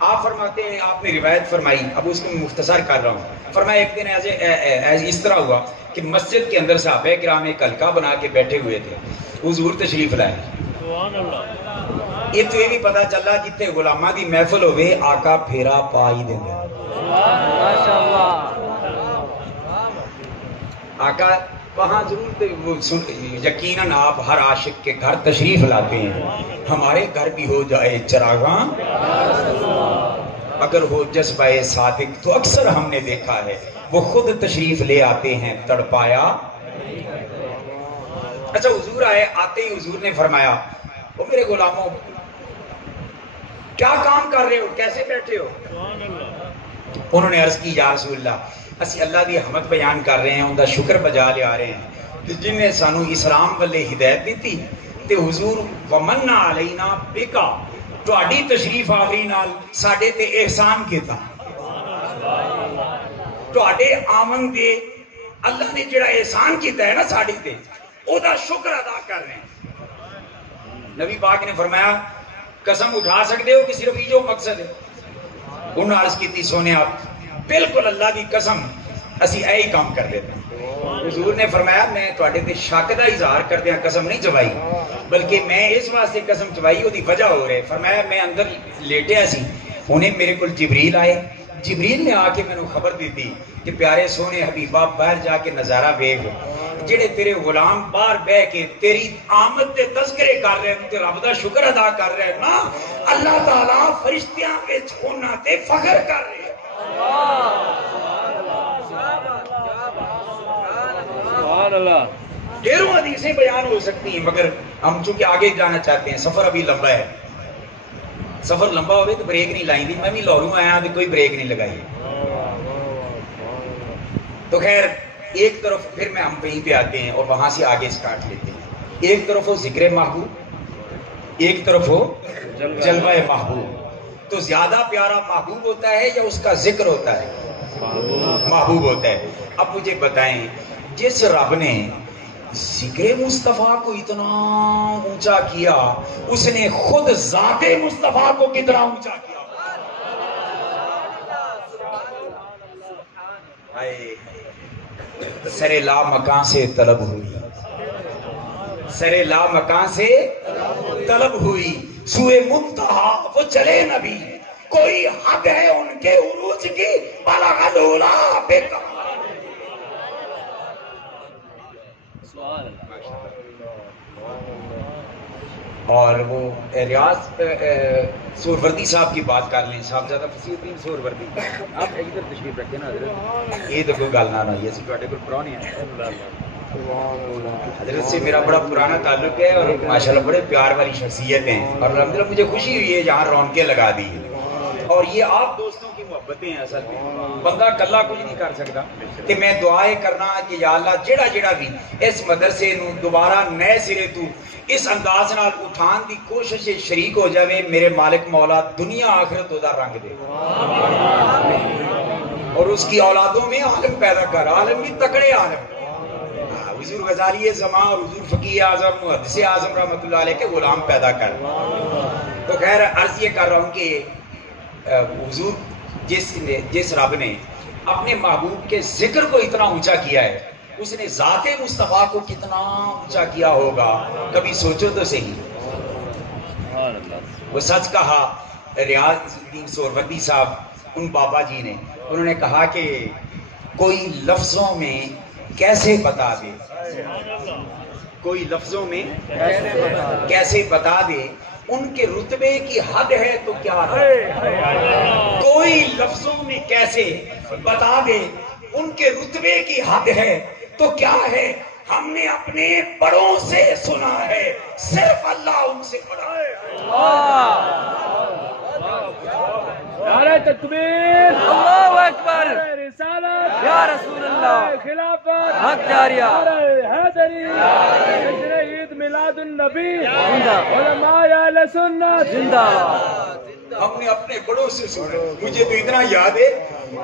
آپ فرماتے ہیں، آپ نے روایت فرمائی، اب اس کو مختصر کر رہا ہوں. فرمایا ایک دن ایسے اس طرح ہوا کہ مسجد کے اندر صحابہ کرام ایک حلقہ بنا کے بیٹھے ہوئے تھے. حضور تشریف لائے. یہ تو یہ بھی پتا چلا جتنے غلاماں دی محفل ہوئے آقا پھیرا پا ہی دیں گے. آقا وہاں ضرور یقیناً آپ ہر عاشق کے گھر تشریف لاتے ہیں. ہمارے گھر بھی ہو جائے چراغاں اگر ہو جذبہ صادق، تو اکثر ہم نے دیکھا ہے وہ خود تشریف لے آتے ہیں تڑپایا. اچھا حضور آئے، آتے ہی حضور نے فرمایا وہ میرے غلاموں کیا کام کر رہے ہو، کیسے بیٹھے ہو؟ انہوں نے عرض کی یا رسول اللہ اسی اللہ دی حمد بیان کر رہے ہیں، ان کا شکر بجا لے آ رہے ہیں کہ جن نے سانو اسلام والے ہدایت دیتی تے حضور ومن علینا بکا تہاڈی تشریف آوری نال ساڈے تے احسان کیتا. تہاڈے آمن دے اللہ نے جڑا احسان کیتا ہے نا ساڈے تے او دا شکر ادا کر رہے ہیں. نبی پاک نے فرمایا قسم اٹھا سکتے ہو کہ صرف یہ جو مقصد ہے؟ انہوں نے عرض کی تھی سونے آپ بالکل اللہ کی قسم اسی اے ہی کام کر لیتے ہیں. حضور نے فرمایا میں تواڈے تے شک دا اظہار کردیاں قسم نہیں چوائی، بلکہ میں اس واسطے قسم چوائی دی وجہ ہو رہے. فرمایا میں اندر لیٹیا سی، انہیں میرے کو جبریل آئے. جبریل نے آ کے مینوں خبر دیتی کہ پیارے سونے حبیبہ باہر جا کے نظارہ ویکھ، جڑے تیرے غلام باہر بہ کے تیری آمد تے تذکرے کر رہے ہیں تے رب دا شکر ادا کر رہے ہیں نا، اللہ تعالیٰ فرشتیاں وچ انہاں تے فخر کر رہے ہیں. ڈیروں حدیثیں بیان ہو سکتی ہیں، مگر ہم چونکہ آگے جانا چاہتے ہیں، سفر ابھی لمبا ہے. سفر لمبا ہوئے تو بریک نہیں لائی تھی. میں بھی لاہوروں آیا تو کوئی بریک نہیں لگائی. تو خیر ایک طرف پھر میں ہم کہیں پہ آتے ہیں اور وہاں سے آگے سٹارٹ لیتے ہیں. ایک طرف ہو ذکر محبوب، ایک طرف ہو جلوہ محبوب. تو زیادہ پیارا محبوب ہوتا ہے یا اس کا ذکر ہوتا ہے؟ محبوب ہوتا ہے. اب مجھے بتائیں جس رب نے ذکر مصطفیٰ کو اتنا اونچا کیا، اس نے خود ذات مصطفیٰ کو کتنا اونچا کیا. سر لا مکان سے طلب ہوئی، سر لا مکان سے طلب ہوئی، سوئے منتہا وہ چلے نبی، کوئی حد ہے ان کے عروج کی بلغ العلا بے کمال. اور وہ ریاض سوروردی صاحب کی بات کر لیں، صاحب زیادہ فصیح الدین سوروردی. آپ ادھر تشریف رکھیں نا حضرت، یہ تو کوئی گل نہ رہی ہے، تواڈے کول پرانے ہیں. حضرت سے میرا بڑا پرانا تعلق ہے اور ماشاءاللہ بڑے پیار والی شخصیت ہیں، اور الحمدللہ مجھے خوشی ہوئی ہے یہاں رونقیں لگا دی ہیں. اور یہ آپ دوستوں کی محبتیں ہیں. اصل میں بندہ کلا کچھ نہیں کر سکتا. کہ میں دعائیں کرنا کہ یا اللہ جڑا جڑا بھی اس مدرسے نو دوبارہ نئے سرے تو اس انداز نال اٹھان دی کوشش شریک ہو جاوے، میرے مالک مولا دنیا آخرت دا رنگ دے اور اس کی اولادوں میں عالم پیدا کر، عالم بھی تکڑے عالم. حضور غزالی زمان اور حضور فقیہ اعظم محدث اعظم رحمۃ اللہ علیہ کے غلام پیدا کر. تو خیر عرض یہ کر رہا ہوں کہ حضور جس رب نے اپنے محبوب کے ذکر کو اتنا اونچا کیا ہے، اس نے ذات مصطفیٰ کو کتنا اونچا کیا ہوگا، کبھی سوچو تو صحیح. وہ سچ کہا ریاض الدین سوروردی صاحب ان بابا جی نے، انہوں نے کہا کہ کوئی لفظوں میں کیسے بتا دے، کوئی لفظوں میں کیسے بتا دے، ان کے رتبے کی حد ہے تو کیا ہے، کوئی لفظوں میں کیسے بتا دے، ان کے رتبے کی حد ہے تو کیا ہے، ہم نے اپنے بڑوں سے سنا ہے، صرف اللہ ان سے بڑا ہے۔ نعرہ تکبیر، اللہ اکبر، رسالت یا رسول اللہ، خلافت، حق جاریہ، نعرہ حیدری، جشن عید میلاد النبی، زندہ علماء اہل سنت زندہ۔ ہم نے اپنے بڑوں سے سنا۔ مجھے تو اتنا یاد ہے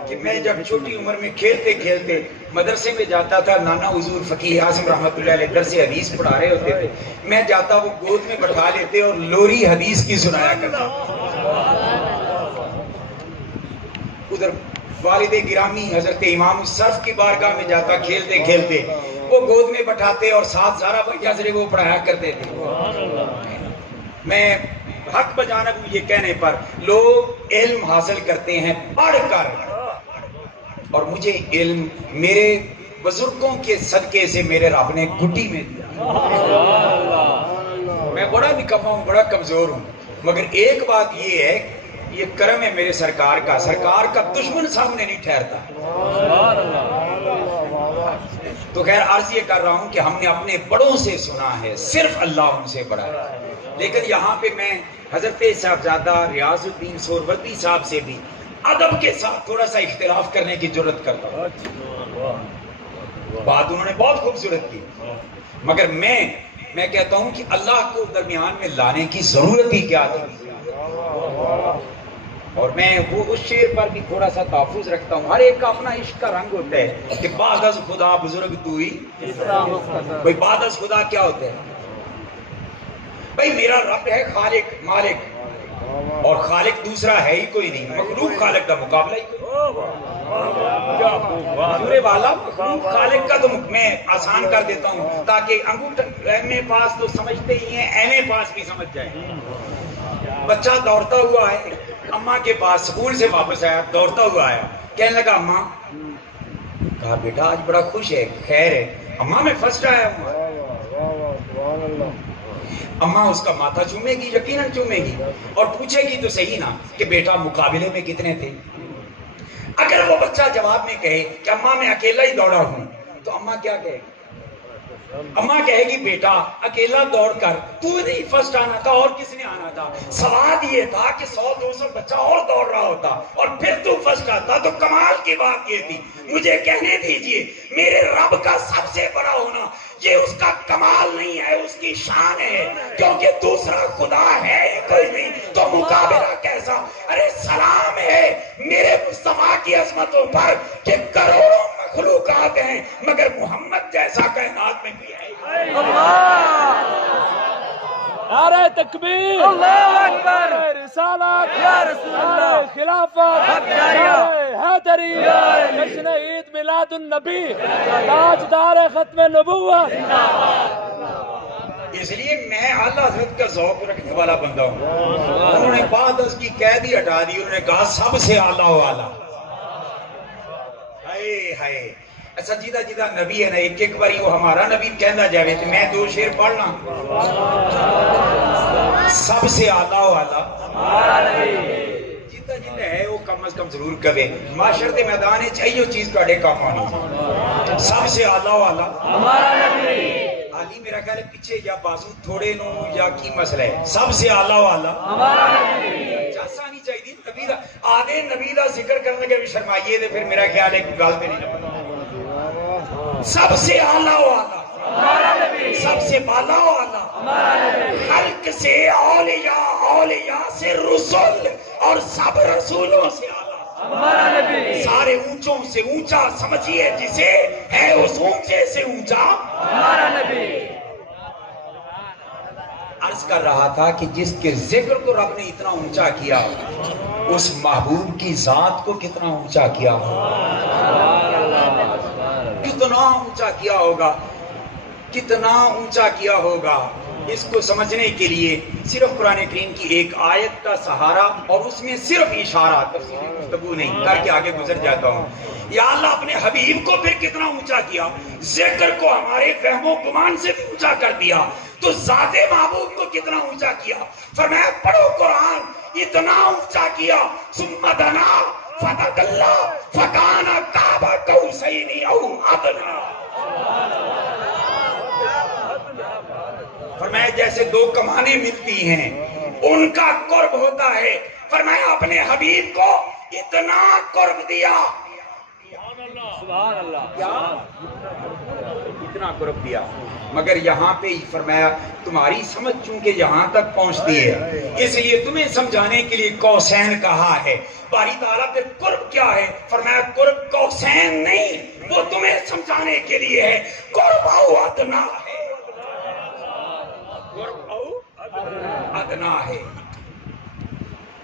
کہ میں جب چھوٹی عمر میں کھیلتے کھیلتے مدرسے میں جاتا تھا، نانا حضور فقیہ اعظم رحمۃ اللہ علیہ درس حدیث پڑھا رہے ہوتے تھے، میں جاتا وہ گود میں بٹھا لیتے اور لوری حدیث کی سنایا کرتا۔ ادھر والد گرامی حضرت امام الصف کی بارگاہ میں جاتا کھیلتے کھیلتے، وہ گود میں بٹھاتے اور ساتھ زارا بھیا سے وہ پڑھایا کرتے تھے۔ میں حق بجانب یہ کہنے پر لوگ علم حاصل کرتے ہیں پڑھ کر، اور مجھے علم میرے بزرگوں کے صدقے سے میرے رب نے گھٹی میں دیا۔ میں بڑا نکما ہوں، بڑا کمزور ہوں، مگر ایک بات یہ ہے، یہ کرم ہے میرے سرکار کا، سرکار کا دشمن سامنے نہیں ٹھہرتا۔ تو خیر عرض یہ کر رہا ہوں کہ ہم نے اپنے بڑوں سے سنا ہے، صرف اللہ ان سے بڑا ہے۔ لیکن یہاں پہ میں حضرت صاحبزادہ ریاض الدین سہروردی صاحب سے بھی ادب کے ساتھ تھوڑا سا اختلاف کرنے کی جرات کرتا ہوں۔ بات انہوں نے بہت خوبصورت کی، مگر میں کہتا ہوں کہ اللہ کو درمیان میں لانے کی ضرورت ہی کیا تھی۔ اور میں وہ اس شعر پر بھی تھوڑا سا تحفظ رکھتا ہوں، ہر ایک کا اپنا عشق کا رنگ ہوتا ہے کہ بعد از خدا بزرگ تو ہی، بھائی بعد از خدا کیا ہوتا ہے؟ بھائی میرا رب ہے خالق مالک، اور خالق دوسرا ہے ہی کوئی نہیں، مخلوق خالق کا مقابلہ ہی کوئی۔ پورے والا مخلوق خالق کا تو میں آسان کر دیتا ہوں تاکہ انگوٹھ ایم اے پاس تو سمجھتے ہی ہیں، ایم اے پاس بھی سمجھ جائیں۔ بچہ دوڑتا ہوا ہے اماں کے پاس، سکول سے واپس آیا، دوڑتا ہوا آیا، کہنے لگا اماں، کہا بیٹا آج بڑا خوش ہے، خیر ہے؟ اماں میں فرسٹ آیا ہوں۔ اماں اس کا ماتھا چومے گی، یقیناً چومے گی، اور پوچھے گی تو صحیح نا کہ بیٹا مقابلے میں کتنے تھے؟ اگر وہ بچہ جواب میں کہے کہ اماں میں اکیلا ہی دوڑا ہوں، تو اماں کیا کہے گی؟ اماں کہے گی بیٹا اکیلا دوڑ کر تو نہیں فرسٹ آنا تھا، اور کس نے آنا تھا؟ سواد یہ تھا کہ 100-200 بچہ اور دوڑ رہا ہوتا اور پھر تو فرسٹ آتا، تو کمال کی بات یہ تھی۔ مجھے کہنے دیجئے میرے رب کا سب سے بڑا ہونا یہ اس کا کمال نہیں ہے، اس کی شان ہے، کیونکہ دوسرا خدا ہے ہی کوئی نہیں، تو مقابلہ کیسا؟ ارے سلام ہے میرے مصطفیٰ کی عظمتوں پر کہ کروڑوں مخلوقات ہیں مگر محمد جیسا کائنات میں بھی ہے۔ نعرہ تکبیر، اللہ اکبر، رسالت، یا رسول اللہ، خلافت، حق جاریہ، حیدری، جشن عید میلاد النبی، تاجدار ختم نبوت۔ اس لیے میں اعلیٰ حضرت کا ذوق رکھنے والا بندہ ہوں۔ انہوں نے بعد اس کی قید ہی ہٹا دی، انہوں نے کہا سب سے اعلیٰ و اعلیٰ۔ ہائے ہائے، اچھا جیدہ جیدہ نبی ہے نا، ایک باری وہ ہمارا نبی کہنا جاوے تو میں 2 شعر پڑھنا۔ سب سے اعلیٰ و اعلیٰ جیدہ جیدہ ہے وہ کم از کم ضرور کبے، معاشر دے میدان ہے چاہیے چیز کاڑے کام آنی۔ سب سے اعلیٰ و اعلیٰ علی میرا خیال ہے پیچھے یا بازو تھوڑے نو یا کی مسئلہ ہے، سب سے اعلیٰ و اعلیٰ جیسا نہیں چاہیے نبی دا آدھے نبی دا ذکر کرنے کے بھی شرمائیے دے، پھر میرا خیال ہے کوئی گالتے نہیں نہ۔ سب سے اعلیٰ و اعلیٰ، سب سے بالا و اعلیٰ، خلق سے اولیاء سے رسول اور سب رسولوں سے اعلیٰ، سارے اونچوں سے اونچا سمجھیے جسے ہے اس اونچے سے اونچا ہمارا نبی۔ عرض کر رہا تھا کہ جس کے ذکر کو رب نے اتنا اونچا کیا، اس محبوب کی ذات کو کتنا اونچا کیا ہوگا، کتنا اونچا کیا ہوگا، کتنا اونچا کیا ہوگا۔ اس کو سمجھنے کے لیے صرف قرآن کریم کی ایک آیت کا سہارا اور اس میں صرف اشارہ، تفصیلی گفتگو نہیں کر کے آگے گزر جاتا ہوں۔ یا اللہ اپنے حبیب کو پھر کتنا اونچا کیا، ذکر کو ہمارے فہم و گمان سے بھی اونچا کر دیا، تو ذات محبوب کو کتنا اونچا کیا، فرمایا پڑھو قرآن، اتنا اونچا کیا، ثم دنا فتدلی فکان قاب قوسین او ادنی، فرمایا جیسے دو کمانیں ملتی ہیں ان کا قرب ہوتا ہے، فرمایا اپنے حبیب کو اتنا قرب دیا، سبحان اللہ، اتنا قرب دیا، مگر یہاں پہ ہی فرمایا تمہاری سمجھ چونکہ یہاں تک پہنچتی ہے اس لیے تمہیں سمجھانے کے لیے قوسین کہا ہے۔ باری تعالیٰ پہ قرب کیا ہے، فرمایا قرب قوسین نہیں، وہ تمہیں سمجھانے کے لیے ہے، قرب او ادنا ہے، قرب او ادنا ہے۔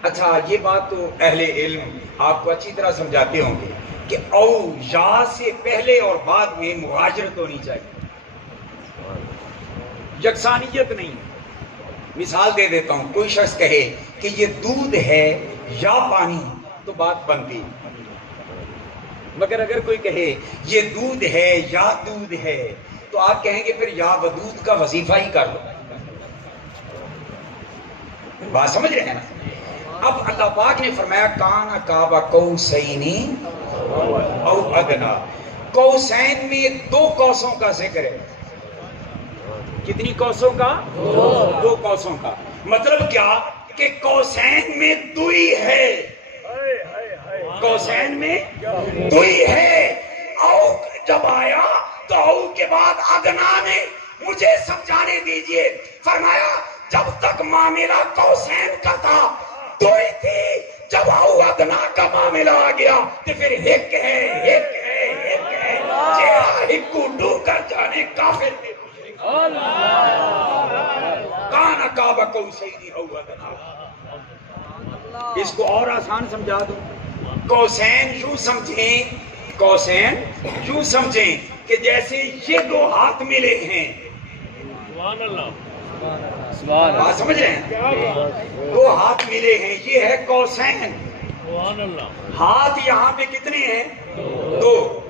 اچھا یہ بات تو اہل علم آپ کو اچھی طرح سمجھاتے ہوں گے کہ او یا سے پہلے اور بعد میں مہاجرت ہونی چاہیے، یکسانیت نہیں۔ مثال دے دیتا ہوں، کوئی شخص کہے کہ یہ دودھ ہے یا پانی تو بات بنتی، مگر اگر کوئی کہے یہ دودھ ہے یا دودھ ہے تو آپ کہیں گے پھر یا ودود کا وظیفہ ہی کر لو، بات سمجھ رہے ہیں نا۔ اب اللہ پاک نے فرمایا کان قاب قوسین او ادنا، قوسین میں دو قوسوں کا ذکر ہے، کتنی قوسوں کا؟ دو قوسوں کا، مطلب کیا کہ قوسین میں دوئی ہے، قوسین میں دوئی ہے۔ او جب آیا تو او کے بعد ادنا نے مجھے سمجھانے دیجئے، فرمایا جب تک معاملہ قوسین کا تھا دوئی تھی، جب او ادنا کا معاملہ آ گیا تو پھر ہک ہے، ہک ہے، ہک ہے، چہرہ ہکو ڈو کر جانے کافر تھے۔ کان قاب قوسین او ادنا، اس کو اور آسان سمجھا دوں، قوسین یوں سمجھیں، قوسین یوں سمجھیں کہ جیسے یہ دو ہاتھ ملے ہیں، سبحان اللہ، بات سمجھ رہے ہیں، دو ہاتھ ملے ہیں، یہ ہے قوسین۔ سبحان اللہ، ہاتھ یہاں پہ کتنے ہیں؟ دو۔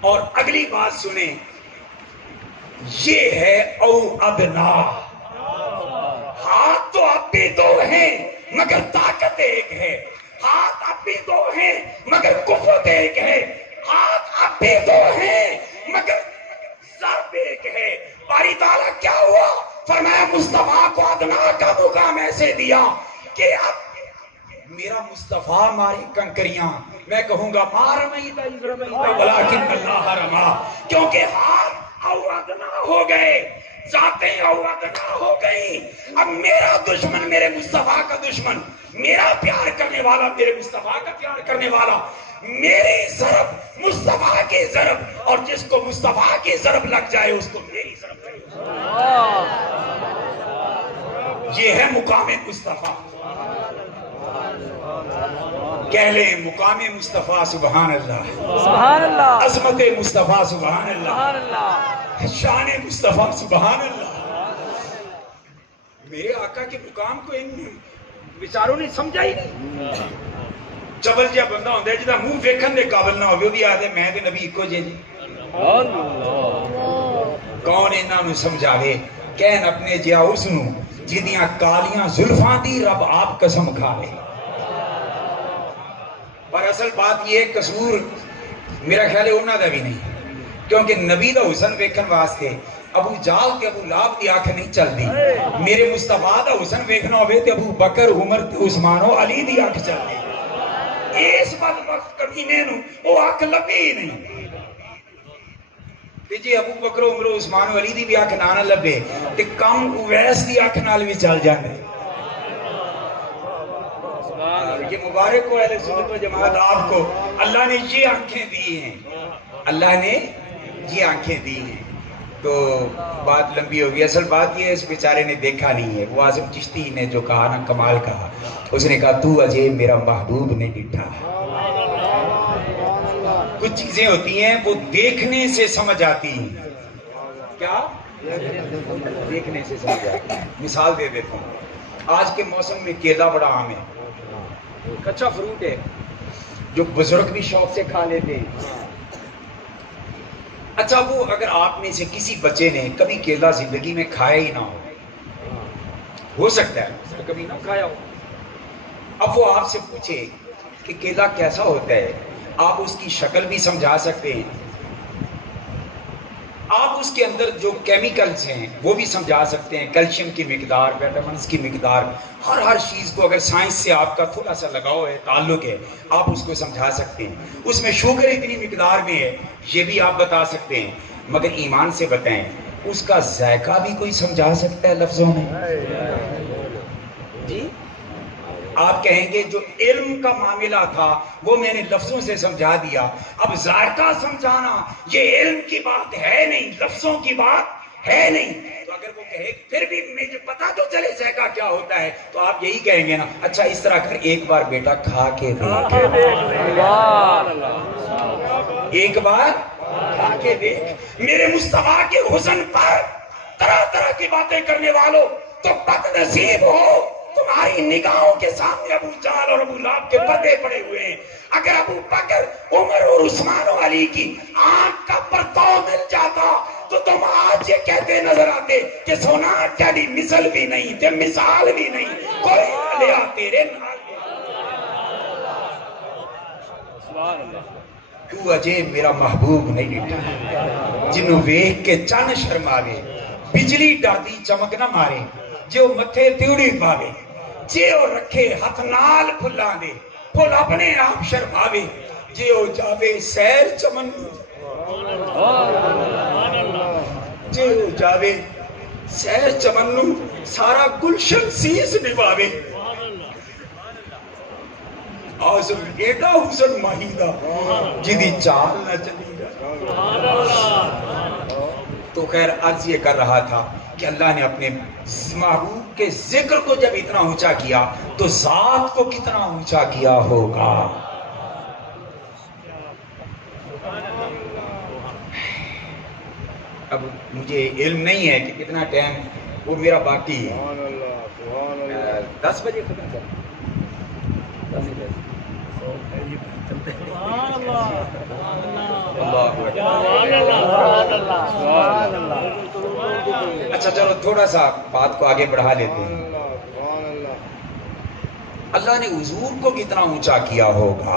اور اگلی بات سنیں، یہ ہے او ادنا، ہاتھ تو اب بھی دو ہیں مگر طاقت ایک ہے، ہاتھ اب بھی دو ہیں مگر قوت ایک ہے، ہاتھ اب بھی دو ہیں مگر ضرب ایک ہے۔ باری تعالیٰ کیا ہوا، فرمایا مصطفیٰ کو ادنا کا مقام ایسے دیا کہ اب میرا مصطفیٰ ماری کنکریاں، میں کہوں گا ما رمیت اذ رمیت ولکن اللہ رما، کیونکہ ہاتھ او ادنا ہو گئے، ذاتیں او ادنا ہو گئی۔ اب میرا دشمن میرے مصطفیٰ کا دشمن، میرا پیار کرنے والا میرے مصطفیٰ کا پیار کرنے والا، میری ضرب مصطفیٰ کی ضرب، اور جس کو مصطفیٰ کی ضرب لگ جائے اس کو میری ضرب لگ جائے۔ یہ ہے مقام مصطفیٰ، کہہ لیں مقام مصطفیٰ سبحان اللہ، سبحان اللہ، عظمت مصطفیٰ سبحان اللہ، سبحان اللہ، شان مصطفیٰ سبحان اللہ۔ میرے آقا کے مقام کو ان بیچاروں نے سمجھا ہی نہیں۔ چبل جہا بندہ ہوتا ہے جہاں منہ ویکھن دے قابل نہ ہوگی، وہ آدھے میں تے نبی اکو جے جی، کون انہاں نوں سمجھاوے، کہن اپنے جہا اس نوں جہدیاں کالیاں زلفاں دی رب آپ قسم کھاوے۔ پر اصل بات یہ ہے قصور میرا خیال ہے انہاں دا بھی نہیں، کیونکہ نبی دا حسن ویکھن واسطے ابو جال تے ابو لاب دی آنکھ نہیں چل دی، میرے مصطفیٰ دا حسن ویکھنا ہوئے تے ابو بکر عمر تے عثمان و علی دی آنکھ چل دی، اس بدبخت کمینے نوں وہ آنکھ لبھی ہی نہیں۔ تے جی ابو بکر عمر و عثمان و علی دی بھی آنکھ نہ لبے تے کم اویس دی آنکھ نال بھی چل جاندے۔ یہ مبارک ہو اہل سنت و جماعت، آپ کو اللہ نے یہ آنکھیں دی ہیں، اللہ نے یہ آنکھیں دی ہیں۔ تو بات لمبی ہوگی، اصل بات یہ ہے اس بیچارے نے دیکھا نہیں ہے، وہ اعظم چشتی نے جو کہا نا کمال کہا، اس نے کہا تو اجے میرا محبوب نے ڈٹھا۔ کچھ چیزیں ہوتی ہیں وہ دیکھنے سے سمجھ آتی ہیں، کیا دیکھنے سے سمجھا. مثال دے دیتا ہوں. آج کے موسم میں کیلا بڑا عام ہے, کچا فروٹ ہے جو بزرگ بھی شوق سے کھا لیتے ہیں. اچھا وہ اگر آپ میں سے کسی بچے نے کبھی کیلا زندگی میں کھایا ہی نہ ہو سکتا ہے کبھی نہ کھایا ہو, اب وہ آپ سے پوچھے کہ کیلا کیسا ہوتا ہے, آپ اس کی شکل بھی سمجھا سکتے ہیں, آپ اس کے اندر جو کیمیکلز ہیں وہ بھی سمجھا سکتے ہیں, کیلشیم کی مقدار, وٹامنس کی مقدار, ہر چیز کو اگر سائنس سے آپ کا تھوڑا سا لگاؤ ہے, تعلق ہے, آپ اس کو سمجھا سکتے ہیں. اس میں شوگر اتنی مقدار میں ہے یہ بھی آپ بتا سکتے ہیں, مگر ایمان سے بتائیں اس کا ذائقہ بھی کوئی سمجھا سکتا ہے لفظوں میں؟ جی آپ کہیں گے جو علم کا معاملہ تھا وہ میں نے لفظوں سے سمجھا دیا, اب ذائقہ سمجھانا یہ علم کی بات ہے نہیں, لفظوں کی بات ہے نہیں. تو اگر وہ کہے پھر بھی مجھے پتا تو چلے ذائقہ کیا ہوتا ہے, تو آپ یہی کہیں گے نا, اچھا اس طرح کر ایک بار بیٹا کھا کے دیکھ, ایک بار کھا کے دیکھ. میرے مصطفیٰ کے حسن پر طرح طرح کی باتیں کرنے والوں تو بد نصیب ہو, تمہاری نگاہوں کے سامنے ابو جہل اور ابو لہب کے پردے پڑے ہوئے ہیں. اگر ابو بکر, عمر اور عثمان و علی کی آنکھ کا پرتو مل جاتا تو تم آج یہ کہتے نظر آتے کہ سونا ڈیڈی مثل بھی نہیں تھے, مثال بھی نہیں, کوئی لیا تیرے نال. تو اجے میرا محبوب نہیں ڈٹھا, جنوں ویکھ کے چن شرماوے, بجلی ڈردی چمک نہ مارے, جو متھے تیوڑی پاوے, جے او رکھے ہتھ نال پھلاں دے, پھل اپنے آپ شرماوے, جے او جاوے سیر چمن, جے او جاوے سیر چمن سارا گلشن سیس نواوے. آزم ایڈا حسن ماہیدہ جدی چال نہ چلی دا. تو خیر عرض یہ کر رہا تھا کہ اللہ نے اپنے محبوب کے ذکر کو جب اتنا اونچا کیا تو ذات کو کتنا اونچا کیا ہوگا. اب مجھے علم نہیں ہے کہ کتنا ٹائم وہ میرا باقی ہے, 10 بجے ختم کر. اچھا چلو تھوڑا سا بات کو آگے بڑھا لیتے ہیں. اللہ نے حضور کو کتنا اونچا کیا ہوگا.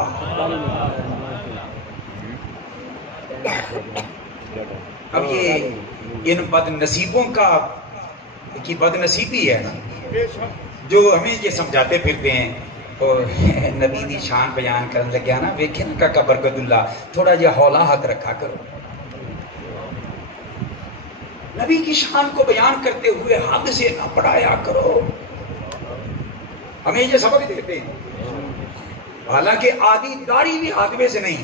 اب یہ ان بد نصیبوں کی بد نصیبی ہے نا جو ہمیں یہ سمجھاتے پھرتے ہیں, اور نبی دی شان بیان کرنے لگیا نا, ویکھیں کا برکت اللہ تھوڑا یہ ہولا ہاتھ رکھا کرو, نبی کی شان کو بیان کرتے ہوئے حد سے نہ بڑھایا کرو. ہمیں یہ سبق دیتے ہیں, حالانکہ آدھی داڑھی بھی ہاتھ سے نہیں.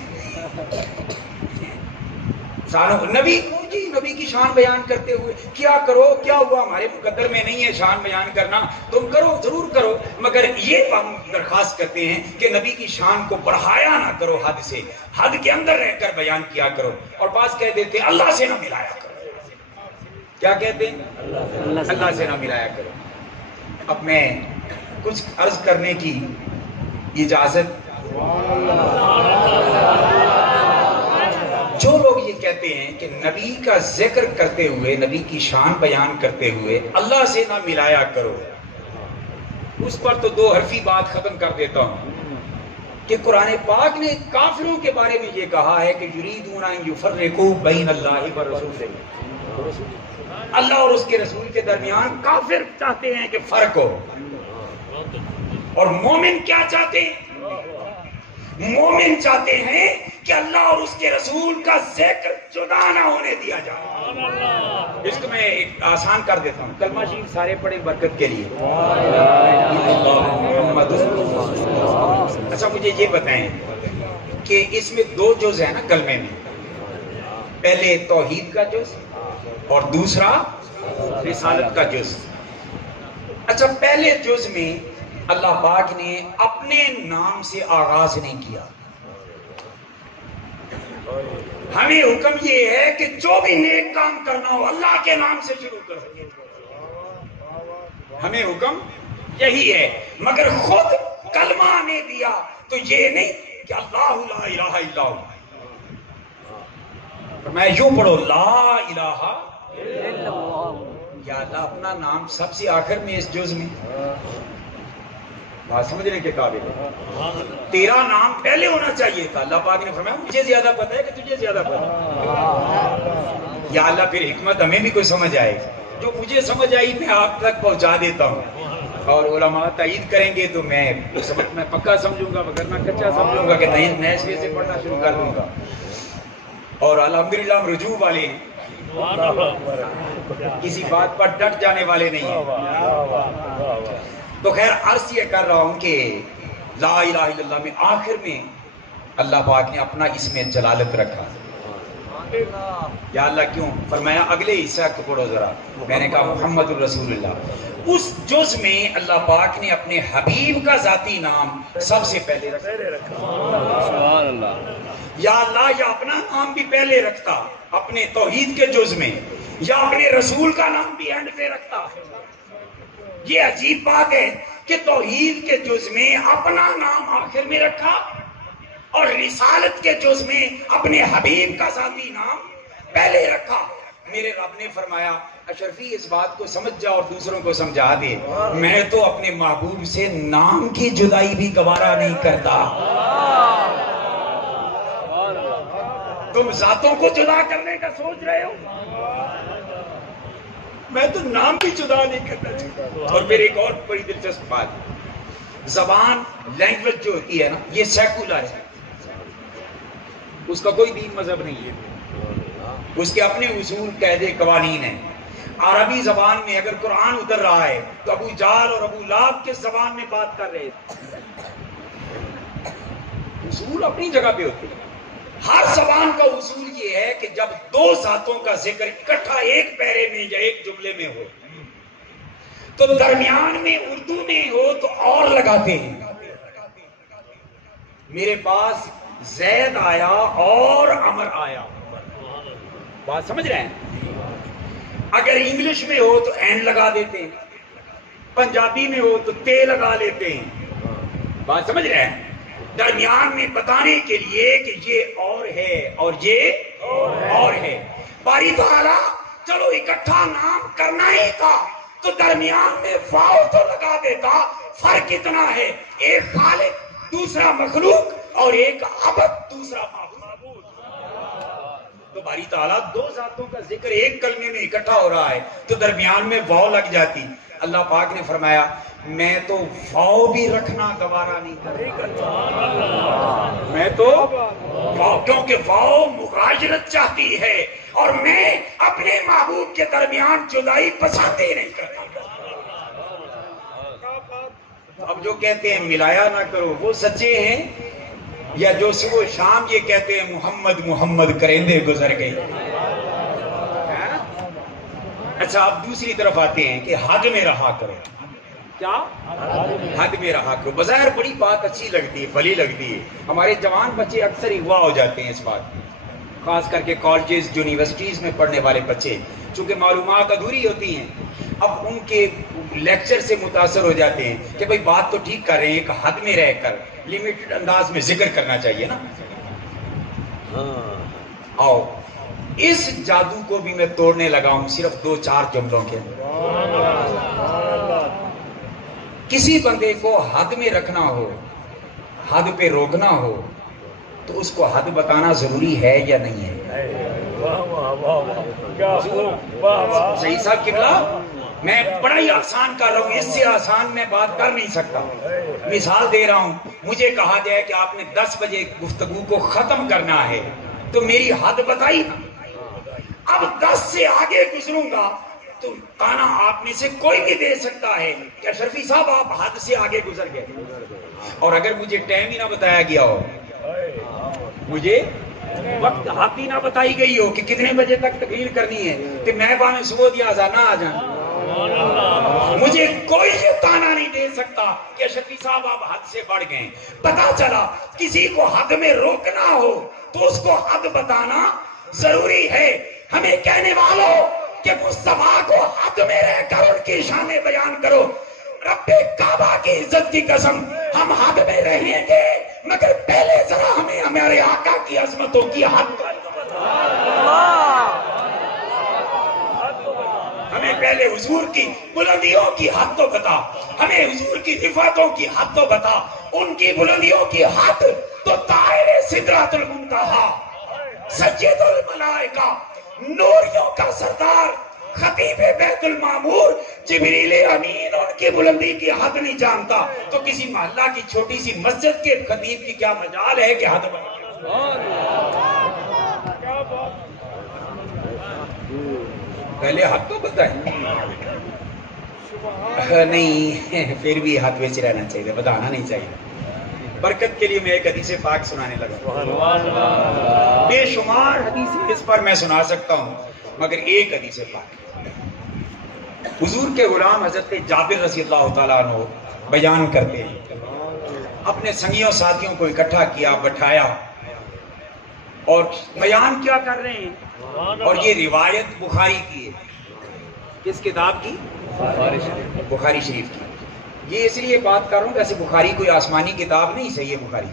نبی جی نبی کی شان بیان کرتے ہوئے کیا کرو, کیا ہوا ہمارے مقدر میں نہیں ہے شان بیان کرنا, تم کرو ضرور کرو, مگر یہ ہم درخواست کرتے ہیں کہ نبی کی شان کو بڑھایا نہ کرو, حد سے, حد کے اندر رہ کر بیان کیا کرو. اور بعض کہہ دیتے ہیں اللہ سے نہ ملایا کرو. کیا کہتے ہیں؟ اللہ سے نہ ملایا کرو. اب میں کچھ عرض کرنے کی اجازت. جو لوگ یہ کہتے ہیں کہ نبی کا ذکر کرتے ہوئے, نبی کی شان بیان کرتے ہوئے اللہ سے نہ ملایا کرو, اس پر تو 2 حرفی بات ختم کر دیتا ہوں کہ قرآن پاک نے کافروں کے بارے میں یہ کہا ہے کہ یریدون ان یفرقوا بین اللہ ورسولہ, اللہ اور اس کے رسول کے درمیان کافر چاہتے ہیں کہ فرق ہو, اور مومن کیا چاہتے ہیں؟ مومن چاہتے ہیں کہ اللہ اور اس کے رسول کا ذکر جدا نہ ہونے دیا جائے. اس کو میں ایک آسان کر دیتا ہوں, کلمہ شریف سارے پڑھیں برکت کے لیے. اچھا مجھے یہ بتائیں کہ اس میں 2 جز ہیں نا کلمے میں, پہلے توحید کا جز اور دوسرا رسالت کا جز. اچھا پہلے جز میں اللہ پاک نے اپنے نام سے آغاز نہیں کیا, ہمیں حکم یہ ہے کہ جو بھی نیک کام کرنا ہو اللہ کے نام سے شروع کرو. ہمیں حکم یہی ہے. مگر خود کلمہ نے دیا تو یہ نہیں کہ اللہ لا الہ الا ہو. میں یوں پڑھو لا الہ یا اللہ. اپنا نام سب سے آخر میں اس جز میں بات سمجھنے کے قابل ہے. تیرا نام پہلے ہونا چاہیے تھا. اللہ پاک نے فرمایا مجھے زیادہ پتہ ہے کہ تجھے زیادہ پتہ ہے. یا اللہ پھر حکمت ہمیں بھی کوئی سمجھ آئے. جو مجھے سمجھ آئی میں آپ تک پہنچا دیتا ہوں اور علماء تائید کریں گے تو میں پکا سمجھوں گا وگرنہ کچا سمجھوں گا کہ نئے سرے سے پڑھنا شروع کر دوں گا. اور الحمدللہ ہم رجوع والے ہیں, کسی بات پر ڈٹ جانے والے نہیں ہیں. تو خیر عرض یہ کر رہا ہوں کہ لا الہ الا اللہ میں آخر میں اللہ پاک نے اپنا اس میں جلالت رکھا. یا اللہ کیوں فرمایا اگلے حصہ کو پڑھو ذرا. میں نے کہا محمد الرسول اللہ. اس جز میں اللہ پاک نے اپنے حبیب کا ذاتی نام سب سے پہلے رکھا. سبحان اللہ. یا اللہ یا اپنا نام بھی پہلے رکھتا اپنے توحید کے جز میں, یا اپنے رسول کا نام بھی اینڈ پہ رکھتا. یہ عجیب بات ہے کہ توحید کے جز میں اپنا نام آخر میں رکھا اور رسالت کے جز میں اپنے حبیب کا ذاتی نام پہلے رکھا. میرے رب نے فرمایا اشرفی اس بات کو سمجھ جا اور دوسروں کو سمجھا دے, میں تو اپنے محبوب سے نام کی جدائی بھی گوارا نہیں کرتا. تم ذاتوں کو جدا کرنے کا سوچ رہے ہو, میں تو نام بھی جدا نہیں کرنا چاہتا. اور پھر ایک اور بڑی دلچسپ بات, زبان لینگویج جو ہوتی ہے نا یہ سیکولر ہے, اس کا کوئی دین مذہب نہیں ہے, اس کے اپنے اصول قاعدے قوانین ہیں. عربی زبان میں اگر قرآن اتر رہا ہے تو ابو جہل اور ابو لہب کس زبان میں بات کر رہے تھے؟ اصول اپنی جگہ پہ ہوتے ہیں. ہر زبان کا اصول یہ ہے کہ جب دو ذاتوں کا ذکر اکٹھا ایک پیرے میں یا ایک جملے میں ہو تو درمیان میں اردو میں ہو تو اور لگاتے ہیں. میرے پاس زید آیا اور عمر آیا, بات سمجھ رہے ہیں؟ اگر انگلش میں ہو تو اینڈ لگا دیتے ہیں, پنجابی میں ہو تو تے لگا لیتے ہیں. بات سمجھ رہے ہیں؟ درمیان میں بتانے کے لیے کہ یہ اور ہے اور یہ اور ہے. باری تعالیٰ چلو اکٹھا نام کرنا ہی تھا تو درمیان میں واو تو لگا دیتا. فرق اتنا ہے, ایک خالق دوسرا مخلوق اور ایک عبد دوسرا معبود. تو باری تعالیٰ دو ذاتوں کا ذکر ایک کلمے میں اکٹھا ہو رہا ہے تو درمیان میں واو لگ جاتی. اللہ پاک نے فرمایا میں تو واو بھی رکھنا گوارا نہیں کرتا. میں تو واو, کیونکہ واو مغایرت چاہتی ہے اور میں اپنے محبوب کے درمیان جدائی پسند نہیں کرتا. اب جو کہتے ہیں ملایا نہ کرو وہ سچے ہیں, یا جو صبح شام یہ کہتے ہیں محمد محمد کرندے گزر گئے. اچھا اب دوسری طرف آتے ہیں کہ حد میں رہا کرو. کیا حد میں رہا کرو؟ بظاہر بڑی بات اچھی لگتی ہے, بھلی لگتی ہے. ہمارے جوان بچے اکثر اغوا ہو جاتے ہیں اس بات میں, خاص کر کے کالجز یونیورسٹیز میں پڑھنے والے بچے, چونکہ معلومات ادھوری ہوتی ہیں. اب ان کے لیکچر سے متاثر ہو جاتے ہیں کہ بھئی بات تو ٹھیک کر رہے ہیں, ایک حد میں رہ کر لمیٹڈ انداز میں ذکر کرنا چاہیے نا. آؤ اس جادو کو بھی میں توڑنے لگا ہوں صرف 2-4 جملوں کے. کسی بندے کو حد میں رکھنا ہو, حد پہ روکنا ہو تو اس کو حد بتانا ضروری ہے یا نہیں ہے؟ صحیح صاحب قبلہ, میں بڑا ہی آسان کر رہا ہوں, اس سے آسان میں بات کر نہیں سکتا. مثال دے رہا ہوں, مجھے کہا جائے کہ آپ نے 10 بجے گفتگو کو ختم کرنا ہے تو میری حد بتائی نا. اب 10 سے آگے گزروں گا تو تانا آپ میں سے کوئی بھی دے سکتا ہے کہ اشرفی صاحب آپ حد سے آگے گزر گئے. اور اگر مجھے ٹائم ہی نہ بتایا گیا ہو, مجھے وقت حد ہی نہ بتائی گئی ہو کہ کتنے بجے تک تقریر کرنی ہے تو میں بانے صبح دیا نہ آ جانا, مجھے کوئی یہ تانا نہیں دے سکتا کہ اشرفی صاحب آپ حد سے بڑھ گئے. پتا چلا کسی کو حد میں روکنا ہو تو اس کو حد بتانا ضروری ہے. ہمیں کہنے والوں کہ مصطفیٰ کو حد میں رہ کر ان کی شانیں بیان کرو. رب کعبہ کی عزت کی قسم ہم حد میں رہیں گے، مگر پہلے ذرا ہمیں ہمارے آقا کی عظمتوں کی حد ہمیں پہلے حضور کی بلندیوں کی حد تو بتا، ہمیں حضور کی رفعتوں کی حد تو بتا. ان کی بلندیوں کی حد تو طائر سدرۃ المنتہا، سید الملائکہ، نوریوں کا سردار، خطیب بیت المعمور جبریل امین ان کی بلندی کی حد نہیں جانتا، تو کسی محلہ کی چھوٹی سی مسجد کے خطیب کی کیا مجال ہے کہ حد پہلے حد تو بتائیں. نہیں پھر بھی حد وچ رہنا چاہیے، بتانا نہیں چاہیے. برکت کے لیے میں ایک حدیث پاک سنانے لگا. بے شمار حدیث اس پر میں سنا سکتا ہوں، مگر ایک حدیث پاک حضور کے غلام حضرت جابر رضی اللہ تعالیٰ عنہ بیان کرتے ہیں. اپنے سنگیوں ساتھیوں کو اکٹھا کیا، بٹھایا اور بیان کیا کر رہے ہیں. اور یہ روایت بخاری کی ہے. کس کتاب کی؟ بخاری شریف کی. یہ اس لیے بات کر رہا ہوں کہ ایسے بخاری کوئی آسمانی کتاب نہیں، صحیح ہے بخاری.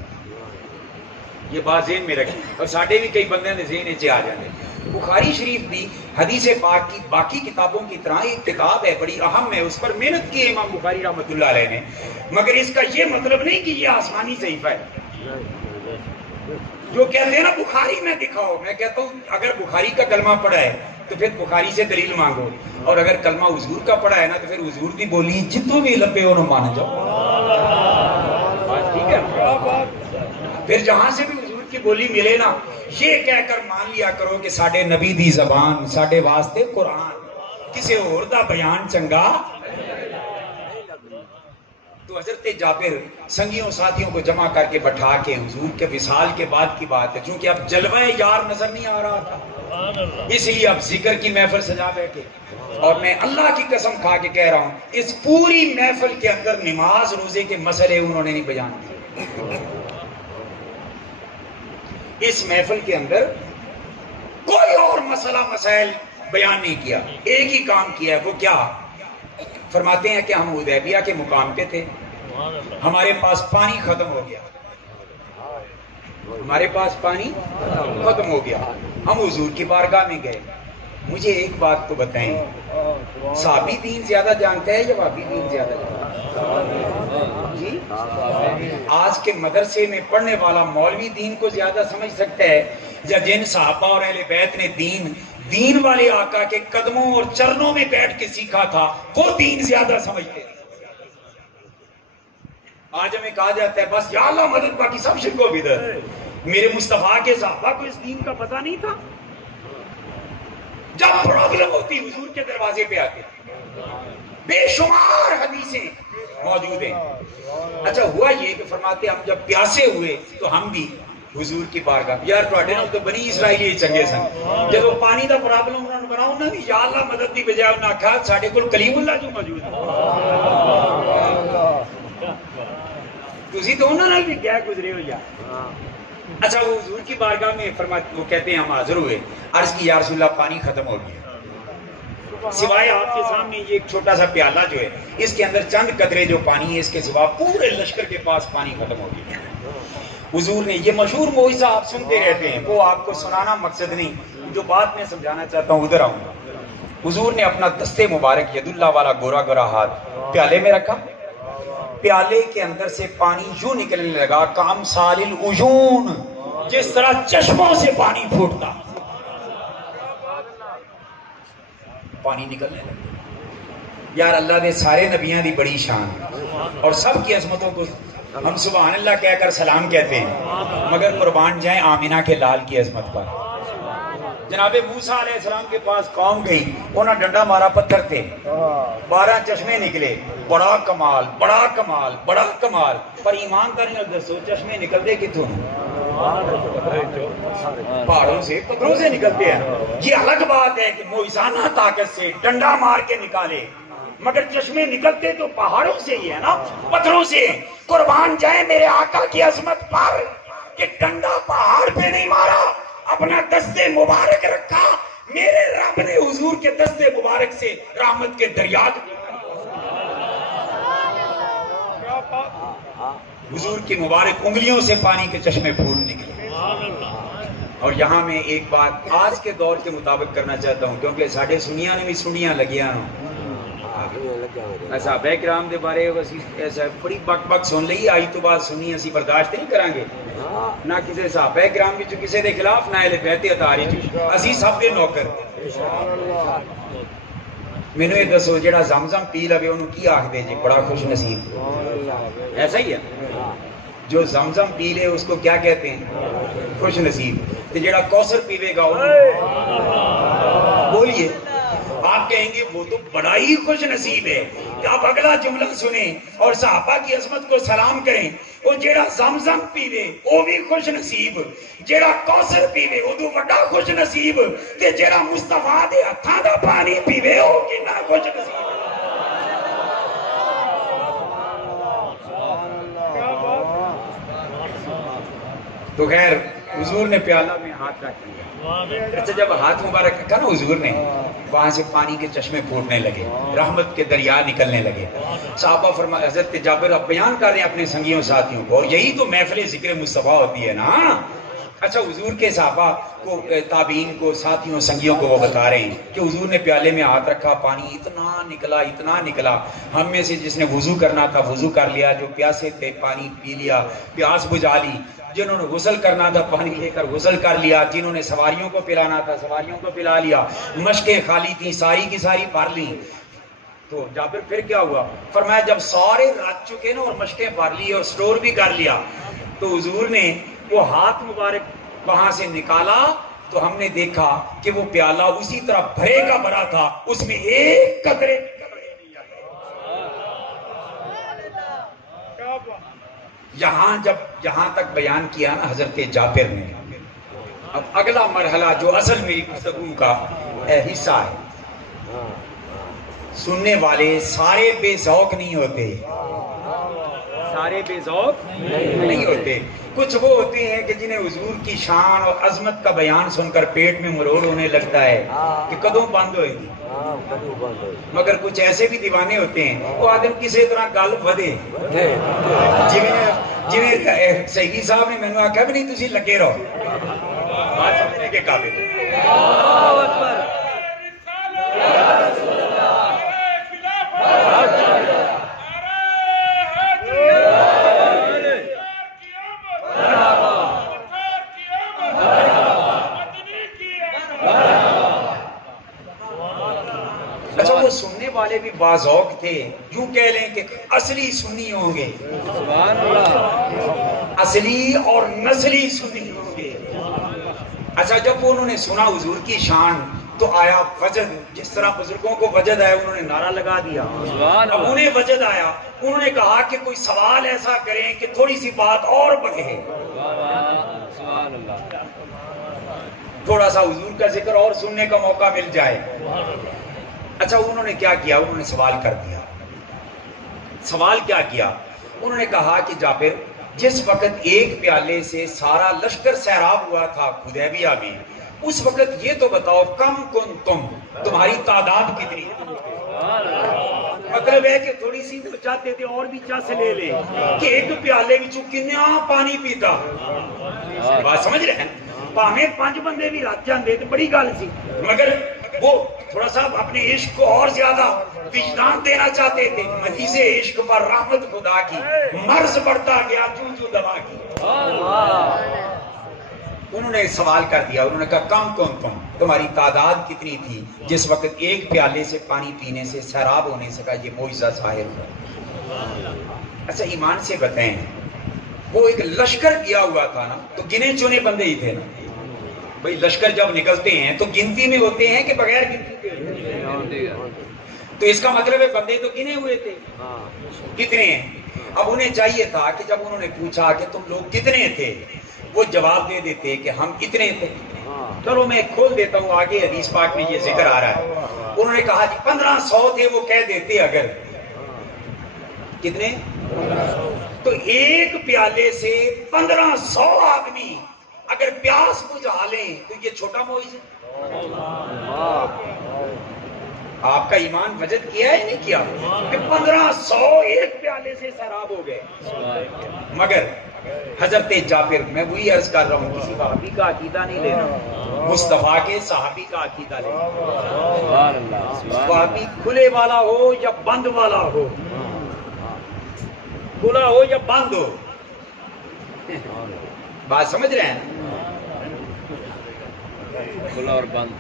یہ بات ذہن میں رکھیں، اور ساڈے بھی کئی بندے نے ذہن چ آ جاتے. بخاری شریف بھی حدیث پاک کی باقی کتابوں کی طرح ایک کتاب ہے، بڑی اہم ہے. اس پر محنت کی ہے امام بخاری رحمۃ اللہ علیہ نے، مگر اس کا یہ مطلب نہیں کہ یہ آسمانی صحیفہ ہے. جو کہتے ہیں نا بخاری میں دکھاؤ، میں کہتا ہوں اگر بخاری کا کلمہ پڑھا ہے تو پھر بخاری سے دلیل مانگو، اور اگر کلمہ حضور کا پڑھا ہے نا تو پھر حضور کی بولی جتوں بھی لبے انہوں مان جاؤ. ٹھیک ہے، پھر جہاں سے بھی حضور کی بولی ملے نا، یہ کہہ کر مان لیا کرو کہ ساڈے نبی دی زبان، ساڈے واسطے قرآن، کسی اور دا بیان چنگا. تو حضرت جابر سنگیوں ساتھیوں کو جمع کر کے بٹھا کے حضور کے وصال کے بعد کی بات ہے، چونکہ اب جلوہ یار نظر نہیں آ رہا تھا، اس لیے اب ذکر کی محفل سجا بیٹھے. اور میں اللہ کی قسم کھا کے کہہ رہا ہوں، اس پوری محفل کے اندر نماز روزے کے مسئلے انہوں نے نہیں بیان کیے. اس محفل کے اندر کوئی اور مسئلہ مسائل بیان نہیں کیا. ایک ہی کام کیا ہے، وہ کیا؟ فرماتے ہیں کہ ہم حدیبیہ کے مقام پہ تھے، ہمارے پاس پانی ختم ہو گیا، ہمارے پاس پانی ختم ہو گیا. ہم حضور کی بارگاہ میں گئے. مجھے ایک بات تو بتائیں، صحابی دین زیادہ جانتا ہے یا وہابی دین زیادہ جانتا ہے؟ جی، آج کے مدرسے میں پڑھنے والا مولوی دین کو زیادہ سمجھ سکتا ہے یا جن صحابہ اور اہل بیت نے دین والے آقا کے قدموں اور چرنوں میں بیٹھ کے سیکھا تھا، وہ دین زیادہ سمجھتے ہیں؟ آج ہمیں کہا جاتا ہے بس یا اللہ مدد، باقی سب شرک و بدعت. میرے مصطفیٰ کے صحابہ کو اس دین کا پتہ نہیں تھا؟ جب پرابلم ہوتی حضور کے دروازے پہ آتے. بے شمار حدیثیں موجود ہیں. اچھا ہوا یہ کہ فرماتے ہم جب پیاسے ہوئے تو ہم بھی حضور کی بارگاہ. یار تواڈے نال تو بنی اسرائیلی چنگے سن، جب پانی دا پرابلم انہوں نے بناؤ نا یا اللہ مدد دی بجائے انہوں نے آکھا ساڈے کول کلیم اللہ جو موجود ہے. تسی تو انہوں نے بھی کیا گزرے ہو یا. اچھا وہ حضور کی بارگاہ میں فرماتے، وہ کہتے ہیں ہم حاضر ہوئے، عرض کی یا رسول اللہ پانی ختم ہو گیا، سوائے آپ کے سامنے یہ ایک چھوٹا سا پیالہ جو ہے اس کے اندر چند قطرے جو پانی ہے، اس کے سوا پورے لشکر کے پاس پانی ختم ہو گیا. حضور نے یہ مشہور معجزہ آپ سنتے رہتے ہیں، وہ آپ کو سنانا مقصد نہیں، جو بات میں سمجھانا چاہتا ہوں ادھر آؤں گا. حضور نے اپنا دستے مبارک ید اللہ والا گورا گورا ہاتھ پیالے میں رکھا، پیالے کے اندر سے پانی یوں نکلنے لگا کام سال العیون، جس طرح چشموں سے پانی پھوٹتا پانی نکلنے لگا. یار اللہ دے سارے نبیاں دی بڑی شان اور سب کی عظمتوں کو ہم سبحان اللہ کہہ کر سلام کہتے ہیں، مگر قربان جائیں آمینہ کے لال کی عظمت پر. جناب موسیٰ علیہ السلام کے پاس قوم گئی، انہوں نے ڈنڈا مارا، پتھر تھے، 12 چشمے نکلے. بڑا کمال، بڑا کمال، بڑا کمال. پر ایمانداری نال دسو چشمے نکلتے کتوں؟ پہاڑوں سے، پتھروں سے نکلتے ہیں. یہ الگ بات ہے کہ معجزانہ طاقت سے ڈنڈا مار کے نکالے، مگر چشمے نکلتے تو پہاڑوں سے ہی ہے نا، پتھروں سے. قربان جائیں میرے آقا کی عظمت پر کہ ڈنڈا پہاڑ پہ نہیں مارا، اپنا دستے مبارک رکھا، میرے رب نے حضور کے دستے مبارک سے رحمت کے دریا حضور کی مبارک انگلیوں سے پانی کے چشمے پھوٹ نکلے۔ اور یہاں میں ایک بات آج کے دور کے مطابق کرنا چاہتا ہوں، کیونکہ ساڑھے سنیاں نے بھی سنیاں لگیاں صحابہ کرام دے بارے ایسا بڑی بک بک سن لئی، آئی تو بات سنی اسی برداشت نہیں کریں گے، نہ کسی صحابہ کرام وچ کسی دے خلاف، نہ اہل بیت اطہار وچ، اسی سب دے نوکر۔ مینوں یہ دسو جڑا زمزم پی لوے انہوں کی آکھدے جی؟ بڑا خوش نصیب، ایسا ہی ہے؟ جو زمزم پی لے اس کو کیا کہتے ہیں؟ خوش نصیب۔ تو جڑا کوثر پیوے گا بولیے، آپ کہیں گے وہ تو بڑا ہی خوش نصیب ہے۔ کہ آپ اگلا جملہ سنیں اور صحابہ کی عظمت کو سلام کریں، وہ جڑا زمزم پیوے وہ بھی خوش نصیب، جڑا کوثر پیوے وہ تو بڑا خوش نصیب، تے جڑا مصطفیٰ دے ہتھاں دا پانی پیوے وہ کتنا خوش نصیب۔ تو خیر حضور نے پیالہ میں ہاتھ رکھ لیا، اچھا جب ہاتھ مبارک رکھا نا حضور نے، وہاں سے پانی کے چشمے پھوٹنے لگے، رحمت کے دریا نکلنے لگے۔ صحابہ فرمایا، حضرت جابر اب بیان کر رہے ہیں اپنے سنگیوں ساتھیوں کو، اور یہی تو محفل ذکر مصطفیٰ ہوتی ہے نا۔ اچھا حضور کے صحابہ کو، تابعین کو، ساتھیوں سنگیوں کو وہ بتا رہے ہیں کہ حضور نے پیالے میں ہاتھ رکھا، پانی اتنا نکلا، ہم میں سے جس نے وضو کرنا تھا وضو کر لیا، جو پیاسے تھے پانی پی لیا، پیاس بجھا لی، جنہوں نے غسل کرنا تھا پانی لے کر غسل کر لیا، جنہوں نے سواریوں کو پلانا تھا سواریوں کو پلا لیا، مشکیں خالی تھیں ساری کی ساری بھر لیں۔ تو جابر پھر کیا ہوا؟ فرمایا جب سارے رات چکے نا اور مشکیں بھر لی اور سٹور بھی کر لیا، تو حضور نے وہ ہاتھ مبارک وہاں سے نکالا، تو ہم نے دیکھا کہ وہ پیالہ اسی طرح بھرے کا بھرا تھا، اس میں ایک قطرے یہاں تک بیان کیا نا حضرت جابر نے۔ اب اگلا مرحلہ جو اصل میری گفتگو کا حصہ ہے، سننے والے سارے بے ذوق نہیں ہوتے، سارے بے ذوق نہیں ہوتے، کچھ وہ ہوتے ہیں کہ جنہیں حضور کی شان اور عظمت کا بیان سن کر پیٹ میں مروڑ ہونے لگتا ہے کہ کدوں بند ہوئے گی، مگر کچھ ایسے بھی دیوانے ہوتے ہیں وہ آدم کسی طرح گل ودے، جنہیں سیدی صاحب نے مینوں آکھا بھی نہیں تسی لگے رہو، بات سمجھنے کے قابل سننے والے بھی باذوق تھے، یوں کہہ لیں کہ اصلی سنی ہوں گے، اصلی اور نسلی سنی ہوں گے۔ اچھا جب انہوں نے سنا حضور کی شان تو آیا وجد، جس طرح بزرگوں کو وجد آیا انہوں نے نعرہ لگا دیا، اب انہیں وجد آیا، انہوں نے کہا کہ کوئی سوال ایسا کریں کہ تھوڑی سی بات اور بڑھے، تھوڑا سا حضور کا ذکر اور سننے کا موقع مل جائے۔ اچھا انہوں نے کیا کیا؟ انہوں نے سوال کر دیا۔ سوال کیا کیا؟ انہوں نے کہا کہ جابر جس وقت ایک پیالے سے سارا لشکر سیراب ہوا تھا حدیبیہ میں، اس وقت یہ تو بتاؤ کم کن تمہاری تعداد کتنی؟ مطلب ہے کہ تھوڑی سی تو چاہتے تھے اور بھی چاہ سے لے لے کہ ایک پیالے میں کتنا پانی پیتا، بات سمجھ رہے ہیں؟ پاہمیں 5 بندے بھی رات جاندے تو بڑی گل سی، مگر وہ تھوڑا سا اپنے عشق کو اور زیادہ وجدان دینا چاہتے تھے، مزید عشق پر رحمت خدا کی مرض بڑھتا گیا جو دوا کی۔ انہوں نے سوال کر دیا، انہوں نے کہا کم کن تمہاری تعداد کتنی تھی جس وقت ایک پیالے سے پانی پینے سے سیراب ہونے سے کا یہ معجزہ ظاہر ہوا۔ اچھا ایمان سے بتائیں، وہ ایک لشکر کیا ہوا تھا نا، تو گنے چنے بندے ہی تھے نا بھئی، لشکر جب نکلتے ہیں تو گنتی میں ہوتے ہیں کہ بغیر گنتی کے؟ تو اس کا مطلب ہے بندے تو گنے ہوئے تھے، کتنے ہیں؟ اب انہیں چاہیے تھا کہ جب انہوں نے پوچھا کہ تم لوگ کتنے تھے، وہ جواب دے دیتے کہ ہم اتنے تھے۔ چلو میں کھول دیتا ہوں، آگے حدیث پاک میں یہ ذکر آ رہا ہے۔ انہوں نے کہا جی 1500 تھے، وہ کہہ دیتے اگر کتنے، تو ایک پیالے سے 1500 آدمی اگر پیاس بجھا لیں تو یہ چھوٹا معجزہ آپ کا ایمان وجد کیا ہے نہیں کیا کہ 1500 ایک پیالے سے سیراب ہو گئے. مگر حضرت جابر، میں وہی عرض کر رہا ہوں، کسی صحابی کا عقیدہ نہیں لینا، مصطفیٰ کے صحابی کا عقیدہ لینا. صحابی کھلے والا ہو یا بند والا ہو، کھلا ہو یا بند ہو، بات سمجھ رہے ہیں؟ کھلا اور بند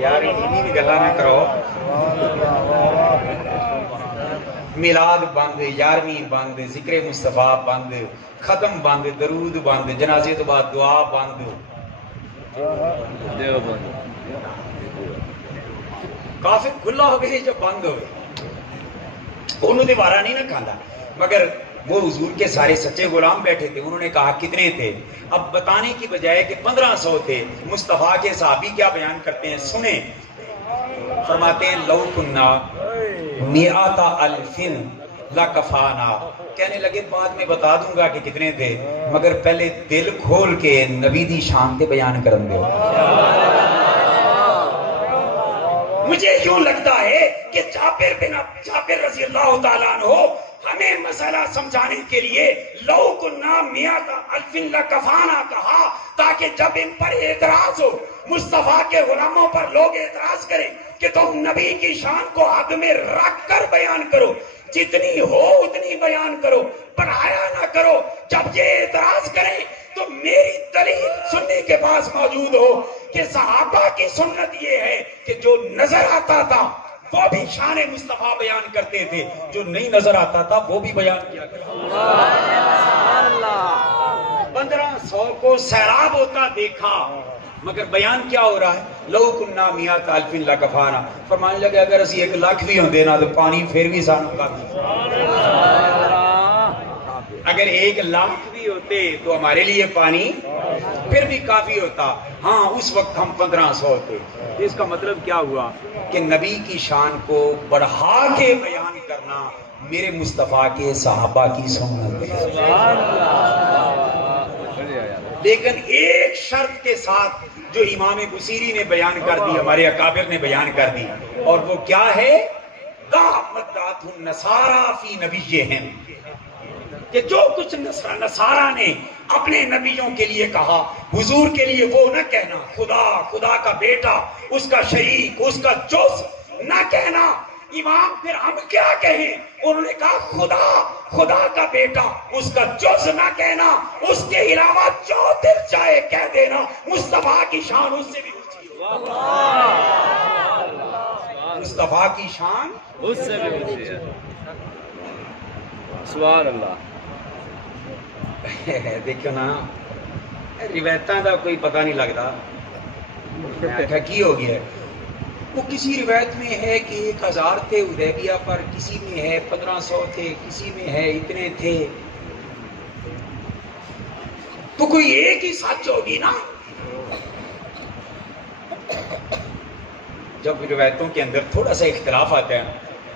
یار انہیں گلا نہ کرو. میلاد بند، 11ویں بند، ذکر مصطفیٰ بند، ختم بند، درود بند، جنازے تو بعد دعا بند. کافی کھلا ہو گئے جو بند ہو گئے انہوں نے بارہ نہیں نہ کھانا. مگر وہ حضور کے سارے سچے غلام بیٹھے تھے، انہوں نے کہا کتنے تھے؟ اب بتانے کی بجائے کہ 1500 تھے. مصطفیٰ کے صحابی کیا بیان کرتے ہیں سنیں، فرماتے ہیں لو کننا مئات الف لکفانا. کہنے لگے بعد میں بتا دوں گا کہ کتنے تھے، مگر پہلے دل کھول کے نبی دی شان تے بیان کرن دے. مجھے یوں لگتا ہے کہ جابر رضی اللہ تعالیٰ عنہ ہمیں مسئلہ سمجھانے کے لیے لو کننا مئات الف لکفانا کہا، تاکہ جب ان پر اعتراض ہو، مصطفیٰ کے غلاموں پر لوگ اعتراض کریں کہ تم نبی کی شان کو حد میں رکھ کر بیان کرو، جتنی ہو اتنی بیان کرو، بڑھایا نہ کرو. جب یہ اعتراض کریں تو میری دلیل سننے کے پاس موجود ہو کہ صحابہ کی سنت یہ ہے کہ جو نظر آتا تھا وہ بھی شان مصطفیٰ بیان کرتے تھے، جو نہیں نظر آتا تھا وہ بھی بیان کیا کرتے تھے. 1500 کو سیراب ہوتا دیکھا، مگر بیان کیا ہو رہا ہے؟ لو کننا مئات الف لکفانا. فرمانے لگے اگر اسی 1 لاکھ بھی ہوندے نا تو پانی پھر بھی سانو کافی. اگر 1 لاکھ بھی ہوتے تو ہمارے لیے پانی پھر بھی کافی ہوتا. ہاں اس وقت ہم 1500 ہوتے. اس کا مطلب کیا ہوا کہ نبی کی شان کو بڑھا کے بیان کرنا میرے مصطفیٰ کے صحابہ کی سنت ہے. لیکن ایک شرط کے ساتھ جو امام بصیری نے بیان کر دی، ہمارے اکابر نے بیان کر دی، اور وہ کیا ہے؟ دعوت النصارى فی نبیہم، کہ جو کچھ نصارہ نے اپنے نبیوں کے لیے کہا، حضور کے لیے وہ نہ کہنا خدا، خدا کا بیٹا، اس کا شریک، اس کا جز نہ کہنا. امام پھر ہم کیا کہیں؟ انہوں نے کہا خدا، خدا کا بیٹا، اس کا جز نہ کہنا، اس کے علاوہ جو دل چاہے کہہ دینا. مصطفیٰ کی شان اس سے بھی اونچی ہے. مصطفیٰ کی شان اس سے بھی اونچی ہے. سبحان اللہ. دیکھو نا روایتاں دا کوئی پتہ نہیں لگتا. کی ہو گیا؟ وہ کسی روایت میں ہے کہ 1000 تھے حدیبیہ پر، کسی میں ہے 1500 تھے، کسی میں ہے اتنے تھے. تو کوئی ایک ہی سچ ہوگی نا. جب روایتوں کے اندر تھوڑا سا اختلاف آتا ہے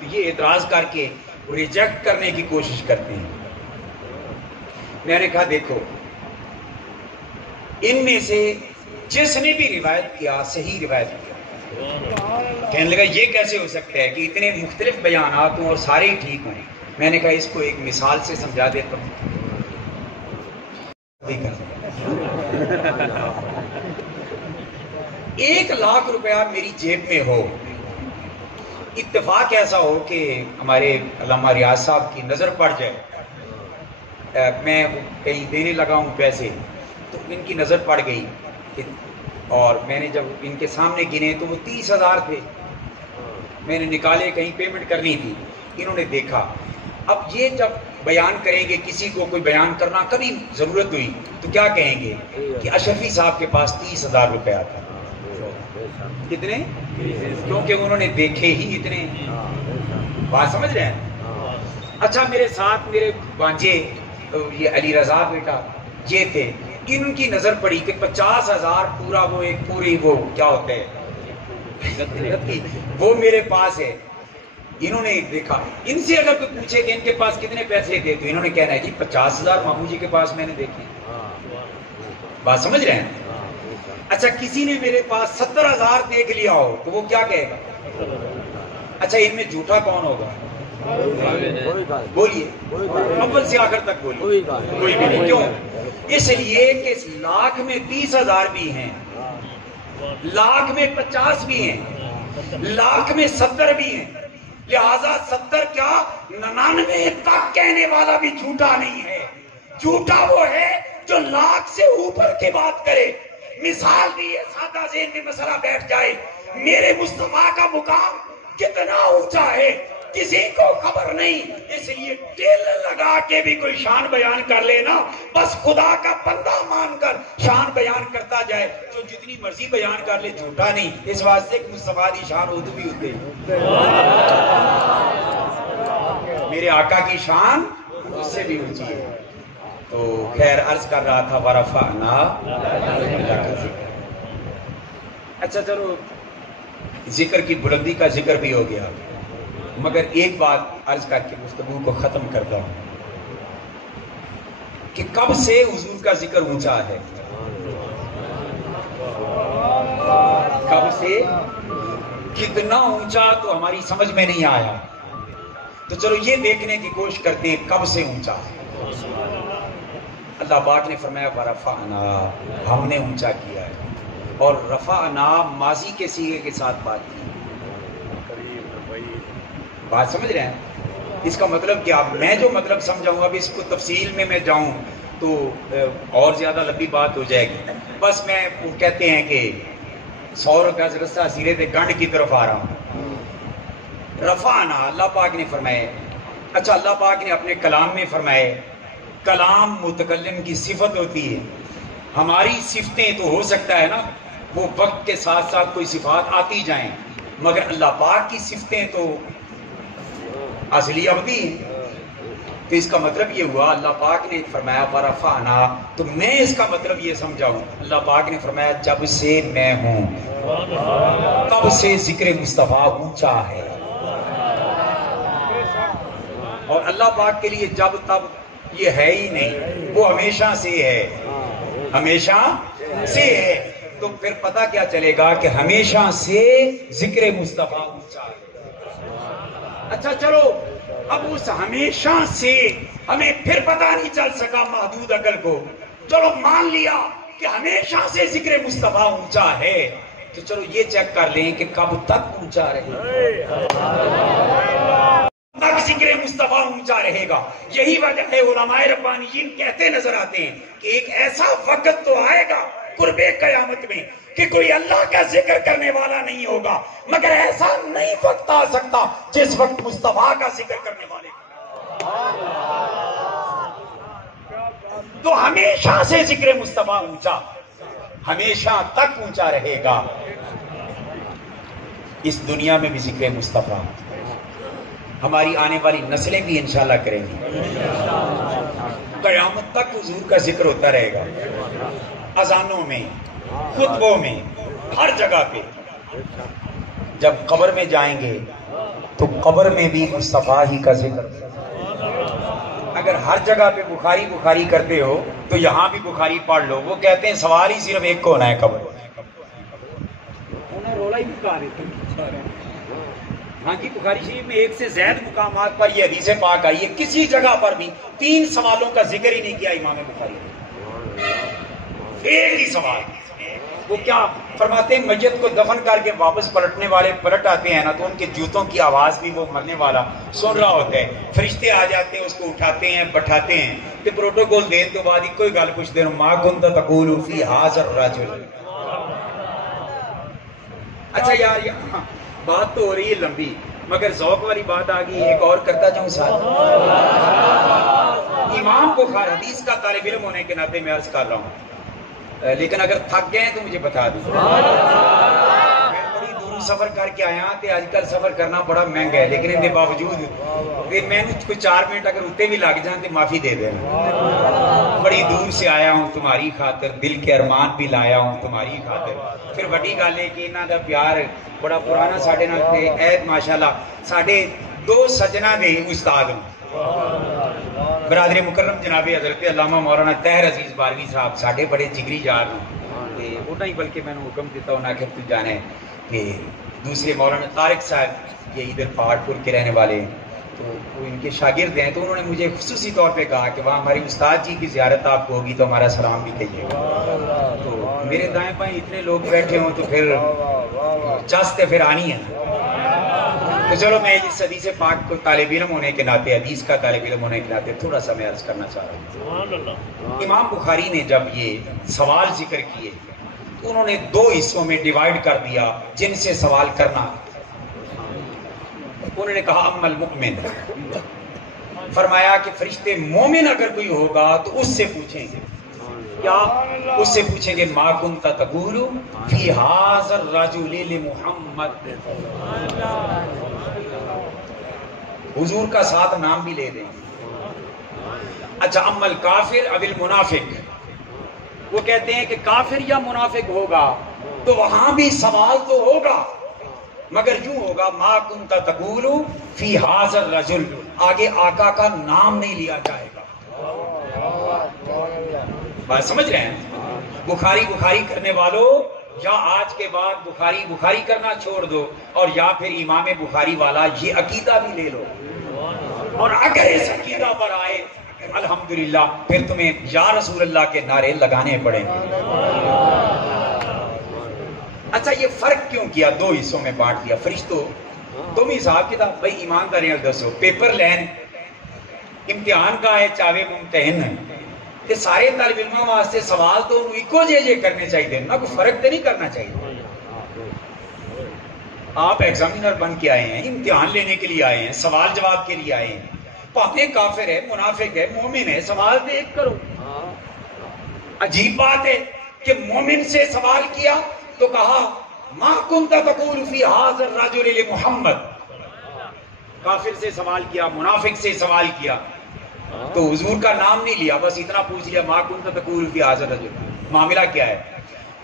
تو یہ اعتراض کر کے ریجیکٹ کرنے کی کوشش کرتے ہیں. میں نے کہا دیکھو، ان میں سے جس نے بھی روایت کیا صحیح روایت کیا. کہنے لگا یہ کیسے ہو سکتا ہے کہ اتنے مختلف بیانات ہوں اور سارے ہی ٹھیک ہوں. میں نے کہا اس کو ایک مثال سے سمجھا دیتا ہوں. 1 لاکھ روپیہ میری جیب میں ہو، اتفاق ایسا ہو کہ ہمارے علامہ ریاض صاحب کی نظر پڑ جائے، میں کہیں دینے لگا ہوں پیسے، تو ان کی نظر پڑ گئی اور میں نے جب ان کے سامنے گنے تو وہ 30,000 تھے. میں نے نکالے، کہیں پیمنٹ کرنی تھی، انہوں نے دیکھا. اب یہ جب بیان کریں گے، کسی کو کوئی بیان کرنا کبھی ضرورت ہوئی تو کیا کہیں گے کہ اشرفی صاحب کے پاس 30,000 روپیہ تھا. کتنے؟ کیونکہ انہوں نے دیکھے ہی اتنے. بات سمجھ رہے ہیں؟ اچھا میرے ساتھ میرے بانجے یہ علی رضا بیٹا یہ تھے، ان کی نظر پڑی کہ 50,000 پورا وہ ایک پوری وہ کیا ہوتا ہے وہ میرے پاس ہے. انہوں نے دیکھا، ان سے اگر کوئی پوچھے کہ ان کے پاس کتنے پیسے تھے تو انہوں نے کہنا ہے جی 50,000 مامو جی کے پاس میں نے دیکھے. بات سمجھ رہے ہیں؟ اچھا کسی نے میرے پاس 70,000 دیکھ لیا ہو تو وہ کیا کہے گا؟ اچھا ان میں جھوٹا کون ہوگا؟ بولیے، اول سے آخر تک بولیے. کوئی بھی نہیں. کیوں؟ اس لیے کہ لاکھ میں 30,000 بھی ہیں، لاکھ میں 50 بھی ہیں، لاکھ میں 70 بھی ہیں. لہذا 70 کیا 99 تک کہنے والا بھی جھوٹا نہیں ہے. جھوٹا وہ ہے جو لاکھ سے اوپر کی بات کرے. مثال دیے، سادہ ذہن میں مسئلہ بیٹھ جائے، میرے مصطفیٰ کا مقام کتنا اونچا ہے کسی کو خبر نہیں. اس لیے دل لگا کے بھی کوئی شان بیان کر لینا، بس خدا کا بندہ مان کر شان بیان کرتا جائے، جو جتنی مرضی بیان کر لے جھوٹا نہیں. اس واسطے کہ مصطفیٰ دی شان ادو بھی ہوتے میرے آقا کی شان اس سے بھی اونچی ہے. تو خیر عرض کر رہا تھا ورفعنا لک ذکرک. اچھا چلو ذکر کی بلندی کا ذکر بھی ہو گیا، مگر ایک بات عرض کر کے گفتگو کو ختم کرتا ہوں کہ کب سے حضور کا ذکر اونچا ہے، کب سے کتنا اونچا تو ہماری سمجھ میں نہیں آیا. تو چلو یہ دیکھنے کی کوشش کرتے ہیں کب سے اونچا ہے. اللہ پاک نے فرمایا ورفعنا، ہم نے اونچا کیا ہے، اور رفعنا ماضی کے صیغے کے ساتھ بات کی. بات سمجھ رہے ہیں؟ اس کا مطلب کیا؟ میں جو مطلب سمجھاؤں اب اس کو تفصیل میں جاؤں تو اور زیادہ لمبی بات ہو جائے گی. بس میں کہتے ہیں کہ 100 گز رستہ سیرے دے گنڈ کی طرف آ رہا ہوں. رفعنا اللہ پاک نے فرمائے. اچھا اللہ پاک نے اپنے کلام میں فرمائے، کلام متکلم کی صفت ہوتی ہے. ہماری صفتیں تو ہو سکتا ہے نا وہ وقت کے ساتھ ساتھ کوئی صفات آتی جائیں، مگر اللہ پاک کی صفتیں تو اصلی ابدی ہیں. تو اس کا مطلب یہ ہوا اللہ پاک نے فرمایا ورفعنا، تو میں اس کا مطلب یہ سمجھاؤں اللہ پاک نے فرمایا جب سے میں ہوں تب سے ذکر مصطفیٰ اونچا ہے. اور اللہ پاک کے لیے جب تب یہ ہے ہی نہیں، وہ ہمیشہ سے ہے، ہمیشہ سے ہے. تو پھر پتہ کیا چلے گا کہ ہمیشہ سے ذکر مصطفیٰ اونچا ہے. اچھا چلو اب اس ہمیشہ سے ہمیں پھر پتہ نہیں چل سکا محدود عقل کو. چلو مان لیا کہ ہمیشہ سے ذکر مصطفیٰ اونچا ہے، تو چلو یہ چیک کر لیں کہ کب تک اونچا رہے تک ذکر مصطفیٰ اونچا رہے گا. یہی وجہ ہے علماء ربانیین کہتے نظر آتے ہیں کہ ایک ایسا وقت تو آئے گا قرب قیامت میں کہ کوئی اللہ کا ذکر کرنے والا نہیں ہوگا، مگر ایسا نہیں وقت آ سکتا جس وقت مصطفیٰ کا ذکر کرنے والے. تو ہمیشہ سے ذکر مصطفیٰ اونچا، ہمیشہ تک اونچا رہے گا. اس دنیا میں بھی ذکر مصطفیٰ ہماری آنے والی نسلیں بھی انشاءاللہ کریں گی. قیامت تک حضور کا ذکر ہوتا رہے گا، اذانوں میں، خطبوں میں، ہر جگہ پہ. جب قبر میں جائیں گے تو قبر میں بھی مصطفیٰ ہی کا ذکر. اگر ہر جگہ پہ بخاری بخاری کرتے ہو تو یہاں بھی بخاری پڑھ لو. وہ کہتے ہیں سوال ہی صرف ایک کو ہونا ہے قبر. ہاں جی بخاری شریف میں 1 سے زائد مقامات پر یہ حدیث پاک آئی ہے، کسی جگہ پر بھی 3 سوالوں کا ذکر ہی نہیں کیا امام بخاری نے. ایک ہی سوال. وہ کیا فرماتے ہیں میت کو دفن کر کے واپس پلٹنے والے پلٹ آتے ہیں نا تو ان کے جوتوں کی آواز بھی وہ مرنے والا سن رہا ہوتا ہے. فرشتے آ جاتے ہیں، اس کو اٹھاتے ہیں، بٹھاتے ہیں. تو پروٹوکول دین تو بعد ہی کوئی گل پوچھتے ہیں ما کنت تقول فی ھذا الرجل. اچھا یار بات تو ہو رہی ہے لمبی، مگر ذوق والی بات آ گئی، ایک اور کرتا جاؤں ساتھ. امام بخاری حدیث کا طالب علم ہونے کے ناطے میں عرض کر رہا ہوں، لیکن اگر تھک گئے تو مجھے بتا دیں. میں بڑی دور سفر کر کے آیا تے آج کل سفر کرنا بڑا مہنگا ہے، لیکن ان کے باوجود میں کوئی 4 منٹ اگر اتنے بھی لگ جائیں تو معافی دے دینا. بڑی دور سے آیا ہوں تمہاری خاطر، دل کے ارمان بھی لایا ہوں تمہاری خاطر. پھر بڑی گل ہے کہ انہاں دا پیار بڑا پرانا ساڈے نال تے عہد ماشاءاللہ ساڈے دو سجنا دے استاد برادر مکرم جناب حضرت علامہ مولانا طاہر عزیز باروی صاحب ساڈے بڑے جگری یار تے انہاں ہی بلکہ میں نے حکم دیتا انہاں کہ تو جانا ہے کہ دوسرے مولانا طارق صاحب یہ ادھر پہاڑ پور کے رہنے والے ہیں تو وہ ان کے شاگرد ہیں، تو انہوں نے مجھے خصوصی طور پہ کہا کہ وہاں ہماری استاد جی کی زیارت آپ کو ہوگی تو ہمارا سلام بھی کہیے گا۔ تو میرے دائیں بائیں اتنے لوگ بیٹھے ہوں تو پھر چست پھر آنی ہے۔ تو چلو میں اس حدیث پاک کو طالب علم ہونے کے ناطے، حدیث کا طالب علم ہونے کے ناطے تھوڑا سا میں عرض کرنا چاہ رہا ہوں۔ امام بخاری نے جب یہ سوال ذکر کیے تو انہوں نے دو حصوں میں ڈیوائیڈ کر دیا جن سے سوال کرنا۔ انہوں نے کہا اما المؤمن، فرمایا کہ فرشتے مومن اگر کوئی ہوگا تو اس سے پوچھیں گے کیا؟ اس سے پوچھیں گے ما کنت تقول فی ھذا الرجل لمحمد، حضور کا ساتھ نام بھی لے دیں۔ اچھا اما الکافر اب المنافق، وہ کہتے ہیں کہ کافر یا منافق ہوگا تو وہاں بھی سوال تو ہوگا مگر یوں ہوگا ما کنت تقول فی ھذا الرجل، آگے آقا کا نام نہیں لیا جائے گا۔ بات سمجھ رہے ہیں؟ بخاری کرنے والوں یا آج کے بعد بخاری کرنا چھوڑ دو اور یا پھر امام بخاری والا یہ عقیدہ بھی لے لو، اور اگر اس عقیدہ پر آئے الحمدللہ پھر تمہیں یا رسول اللہ کے نعرے لگانے پڑیں گے۔ اچھا یہ فرق کیوں کیا؟ دو حصوں میں بانٹ دیا۔ فرشتوں تم حساب کتاب بھائی ایمانداری دسو، پیپر لین امتحان کا ہے، چاوے ممتحن ہے کہ سارے طالب علموں واسطے سوال تو ایکو جے کرنے چاہیے نہ، کوئی فرق تو نہیں کرنا چاہیے۔ آپ ایگزامینر بن کے آئے ہیں، امتحان لینے کے لیے آئے ہیں، سوال جواب کے لیے آئے ہیں، پاپے کافر ہے، منافق ہے، مومن ہے، سوال تو ایک کرو۔ عجیب بات ہے کہ مومن سے سوال کیا تو کہا ما کنت تقول فی ھذا الرجل لمحمد، کافر سے سوال کیا، منافق سے سوال کیا تو حضور کا نام نہیں لیا، بس اتنا پوچھ لیا ما کنت تقول فی ھذا الرجل۔ معاملہ کیا ہے؟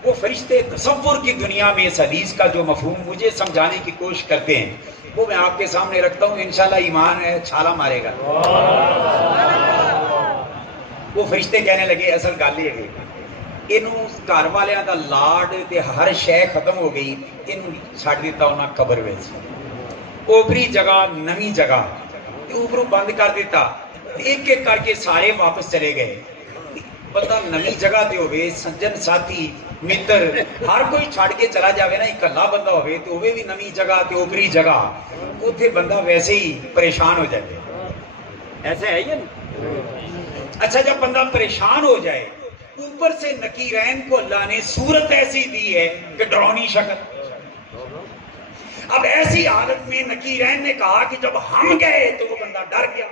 وہ فرشتے تصور کی دنیا میں اس حدیث کا جو مفہوم مجھے سمجھانے کی کوشش کرتے ہیں وہ میں آپ کے سامنے رکھتا ہوں، انشاءاللہ ایمان ہے چھالا مارے گا۔ وہ فرشتے کہنے لگے اصل گل یہ ہے انہوں گھر والیاں دا لاڈ تے ہر شے ختم ہو گئی، انہوں چھڈ دیتا انہاں قبر وچ، اوپری جگہ نویں جگہ تے اوپروں بند کر دیتا، ایک ایک کر کے سارے واپس چلے گئے۔ بندہ نویں جگہ تے ہوئے، سجن ساتھی متر ہر کوئی چھڈ کے چلا جاوے نا، اکلا بندہ ہوئے تے ہوئے بھی نویں جگہ تے اوپری جگہ، اوتھے بندہ ویسے ہی پریشان ہو جائے۔ ایسا ہے یا نہیں؟ اچھا جب بندہ پریشان ہو جائے، اوپر سے نکیرین کو اللہ نے صورت ایسی دی ہے کہ ڈرونی شکل، اب ایسی حالت میں نکیرین نے کہا کہ جب ہم گئے تو وہ بندہ ڈر گیا۔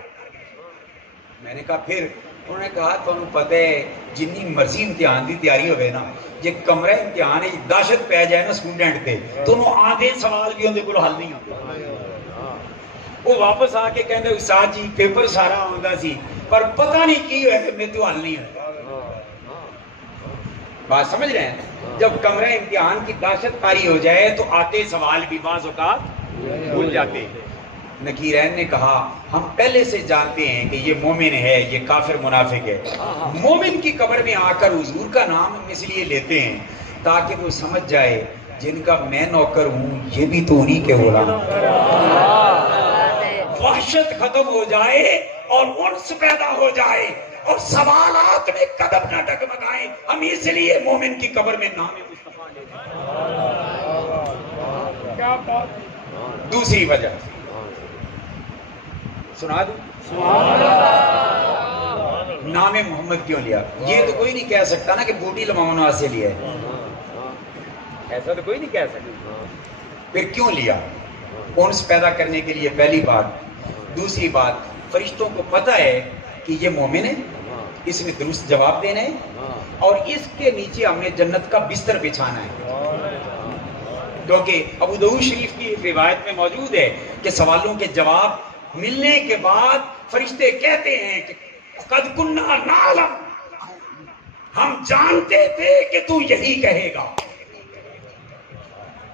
میں نے کہا پھر؟ انہوں نے کہا تو انہوں پتہ ہے جنی مرضی امتحان دی تیاری ہوئے نا، جے کمرہ امتحان ہے دہشت پہ جائے نا سٹوڈنٹ تے تو انہوں آدھے سوال بھی ہوندے کوئی حل نہیں ہوتا۔ وہ واپس آ کے کہندے استاد جی پیپر سارا آندا سی پر پتہ نہیں کی ہوئے کہ میں تو حل نہیں ہوتا۔ بات سمجھ رہے ہیں؟ جب کمرہ امتحان کی دہشت کاری ہو جائے تو آتے سوال بھی بعض اوقات بھول جاتے۔ نکیرین نے کہا ہم پہلے سے جانتے ہیں کہ یہ مومن ہے، یہ کافر منافق ہے، مومن کی قبر میں آ کر حضور کا نام اس لیے لیتے ہیں تاکہ وہ سمجھ جائے جن کا میں نوکر ہوں یہ بھی تو انہی کے غلام، وحشت ختم ہو جائے اور انس پیدا ہو جائے اور سوالات میں قدم نہ ڈگمگائیں، ہم اس لیے مومن کی قبر میں نام مصطفیٰ لیتے ہیں۔ دوسری وجہ سنا دوں، نام محمد کیوں لیا؟ یہ تو کوئی نہیں کہہ سکتا نا کہ بوٹی لماؤن واسطے لیا ہے، ایسا تو کوئی نہیں کہہ سکتا۔ پھر کیوں لیا؟ انس پیدا کرنے کے لیے، پہلی بات۔ دوسری بات فرشتوں کو پتہ ہے کہ یہ مومن ہے، اس میں درست جواب دینا ہے اور اس کے نیچے ہم نے جنت کا بستر بچھانا ہے، کیونکہ ابو داؤد شریف کی روایت میں موجود ہے کہ سوالوں کے جواب ملنے کے بعد فرشتے کہتے ہیں کہ قد کننا نعلم، ہم جانتے تھے کہ تو یہی کہے گا۔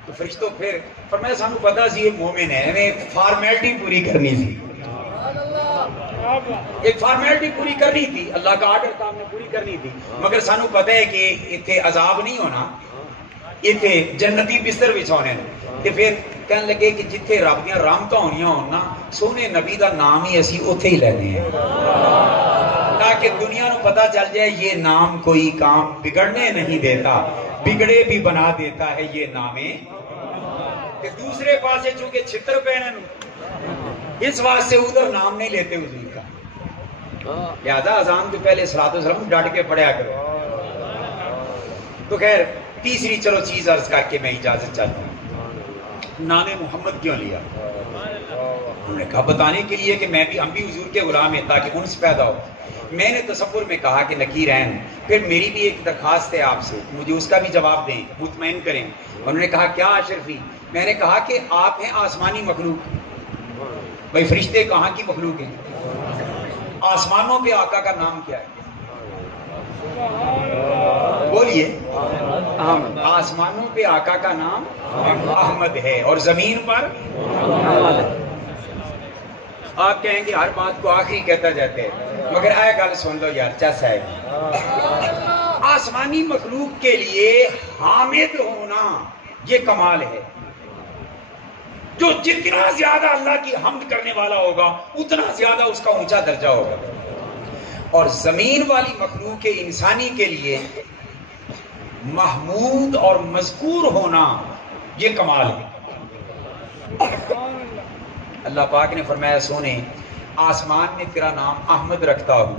تو فرشتوں پھر فرمایا سانو پتا سی یہ مومن ہے، انہیں فارمیلٹی پوری کرنی تھی، ایک فارمیلٹی پوری کرنی تھی، اللہ کا آرڈر تھا ہم نے پوری کرنی تھی، مگر سانو پتہ ہے کہ اتنے عذاب نہیں ہونا، اتنے جنتی بستر بچھانے تے پھر کہنے لگے کہ جتھے رب دیاں رحمتاں ہونیاں ہونا سونے نبی دا نام ہی اسی اوتھے ہی لینے ہیں، تاکہ دنیا نو پتہ چل جائے یہ نام کوئی کام بگڑنے نہیں دیتا، بگڑے بھی بنا دیتا ہے یہ نامے۔ کہ دوسرے پاسے چونکہ چھتر پہنے اس واسطے ادھر نام نہیں لیتے حضور کا، لہذا اذان تو پہلے صلاۃ والسلام ڈٹ کے پڑھیا کرو۔ تو خیر تیسری چلو چیز عرض کر کے میں اجازت چاہتا ہوں، نام محمد کیوں لیا؟ انہوں نے کہا بتانے کے لیے کہ ہم بھی حضور کے غلام ہیں تاکہ انس پیدا ہو۔ میں نے تصور میں کہا کہ نکیرین، پھر میری بھی ایک درخواست ہے آپ سے، مجھے اس کا بھی جواب دیں، مطمئن کریں۔ انہوں نے کہا کیا اشرفی؟ میں نے کہا کہ آپ ہیں آسمانی مخلوق، بھائی فرشتے کہاں کی مخلوق ہیں؟ آسمانوں پہ آقا کا نام کیا ہے؟ بولیے، آسمانوں پہ آقا کا نام احمد ہے اور زمین پر آپ کہیں گے ہر بات کو آخری کہتا جاتے ہیں، مگر آئے گل سن لو یار چا صاحب، آسمانی مخلوق کے لیے حامد ہونا یہ کمال ہے، جو جتنا زیادہ اللہ کی حمد کرنے والا ہوگا اتنا زیادہ اس کا اونچا درجہ ہوگا، اور زمین والی مخلوق انسانی کے لیے محمود اور مذکور ہونا یہ کمال ہے۔ اللہ پاک نے فرمایا سونے آسمان میں تیرا نام احمد رکھتا ہوں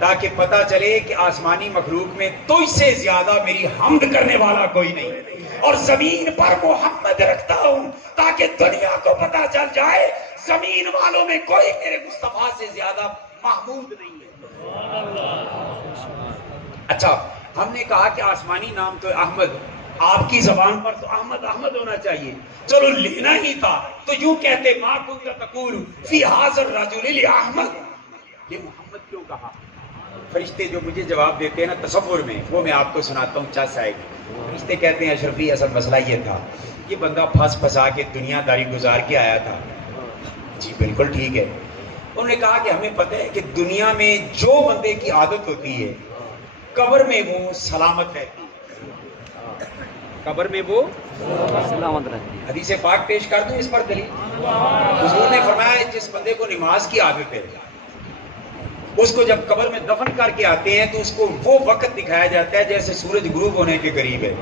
تاکہ پتہ چلے کہ آسمانی مخلوق میں تو اس سے زیادہ میری حمد کرنے والا کوئی نہیں، اور زمین پر محمد رکھتا ہوں تاکہ دنیا کو پتہ چل جائے زمین والوں میں کوئی میرے مصطفیٰ سے زیادہ محمود نہیں ہے۔ اچھا ہم نے کہا کہ آسمانی نام تو احمد، آپ کی زبان پر تو احمد احمد ہونا چاہیے، چلو لینا ہی تھا تو یوں کہتے ما کنت تقول فی ھذا الرجل احمد، یہ محمد کیوں کہا؟ فرشتے جو مجھے جواب دیتے ہیں نا تصور میں، وہ میں آپ کو سناتا ہوں چا صاحب۔ فرشتے کہتے ہیں اشرفی اصل مسئلہ یہ تھا، یہ بندہ پھنس پھنسا کے دنیا داری گزار کے آیا تھا۔ جی بالکل ٹھیک ہے۔ انہوں نے کہا کہ ہمیں پتہ ہے کہ دنیا میں جو بندے کی عادت ہوتی ہے قبر میں وہ سلامت رہتی ہے، قبر میں وہ سلامت رہتی ہے۔ حدیث پاک پیش کر دوں اس پر دلیل؟ حضور نے فرمایا جس بندے کو نماز کی عادت ہے اس کو جب قبر میں دفن کر کے آتے ہیں تو اس کو وہ وقت دکھایا جاتا ہے جیسے سورج غروب ہونے کے قریب ہے،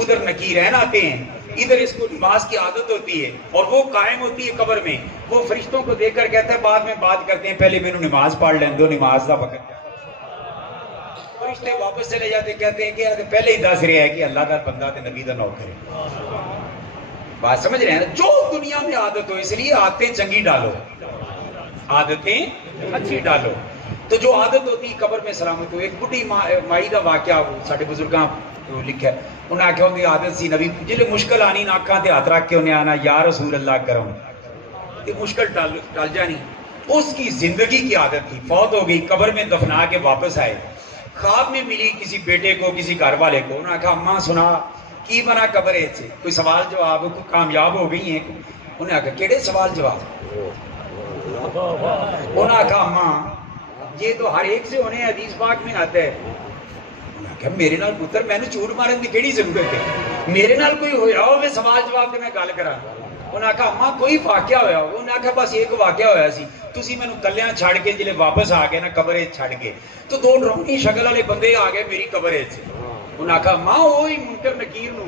ادھر نکیرین آتے ہیں، ادھر اس کو نماز کی عادت ہوتی ہے اور وہ قائم ہوتی ہے قبر میں، وہ فرشتوں کو دیکھ کر کہتا ہے بعد میں بات کرتے ہیں، پہلے میں نے نماز پڑھ لیں دو، نماز کا وقت ہے۔ فرشتے واپس چلے جاتے کہتے ہیں کہ پہلے ہی دس رہے ہے کہ اللہ کا بندہ تے نبی دا نوکر ہے۔ بات سمجھ رہے ہیں نا؟ جو دنیا میں عادت ہو، اس لیے عادتیں چنگی ڈالو، عادتیں اچھی ڈالو، تو جو عادت ہوتی ہے قبر میں سلامت ہو۔ ایک بڑھی مائی دا واقعہ ساڈے بزرگاں لکھا ہے، انہیں آخیا ان کی عادت سی نبی جلے مشکل آنی نا اکھاں تے ہاتھ رکھ کے انہیں آنا یا رسول اللہ کرم، یہ مشکل ٹل جانی۔ اس کی زندگی کی عادت تھی، فوت ہو گئی، قبر میں دفنا کے واپس آئے، خواب میں ملی کسی بیٹے کو کسی گھر والے کو، انہوں نے کہا اماں سنا کی بنا قبر ہے سے کوئی سوال جواب کوئی کامیاب ہو گئی ہیں؟ انہیں کہا کیڑے سوال جواب؟ انہوں نے کہا اماں یہ تو ہر ایک سے ہونے ہیں، حدیث پاک میں آتا ہے۔ انہوں نے کہا میرے نال پتر میں نے جھوٹ مارن کی کیڑی ضرورت ہے، میرے نال کوئی ہویا ہو میں سوال جواب تے میں گل کراں۔ انہوں نے کہا اماں کوئی واقعہ ہویا ہو؟ انہوں نے کہا بس ایک واقعہ ہویا سی، تسی مینوں کلیاں چھڑ کے جلے واپس آ گئے نا قبر چھڑ کے تو دو ڈراؤنی شکل والے بندے آ گئے میری قبر وچ۔ انہوں نے کہا ماں وہی منکر نکیر نو،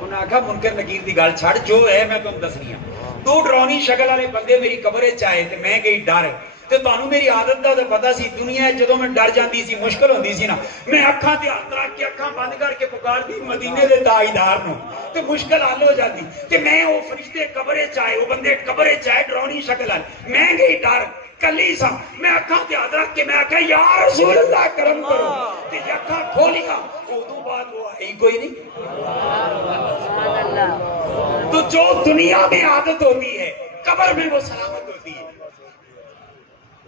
انہوں نے کہا منکر نکیر دی گل چھڑ جو ہے میں تمہیں دسنی ہاں، دو ڈراؤنی شکل والے بندے میری قبر وچ آئے تے میں گئی ڈر، تے تانوں میری عادت دا تے پتہ سی دنیا جدوں میں ڈر جاندی سی مشکل ہوندی سی نا میں اکھاں تے ہاتھ رکھ کے اکھاں بند کر کے پکاردی مدینے دے تاجدار نو تے مشکل حل ہو جاندی، تے میں او فرشتے قبر وچ آئے، او بندے قبر وچ آئے ڈراؤنی شکل والے، میں گئی ڈر کلی سا، میں اکھاں تے ہاتھ رکھ کے میں آکھیا یا رسول اللہ کرم کرو تے اکھاں کھولیاں، اودوں بعد وہ آئی کوئی نہیں۔ تو جو دنیا میں عادت ہوتی ہے قبر میں وہ سلامت ہوتی ہے۔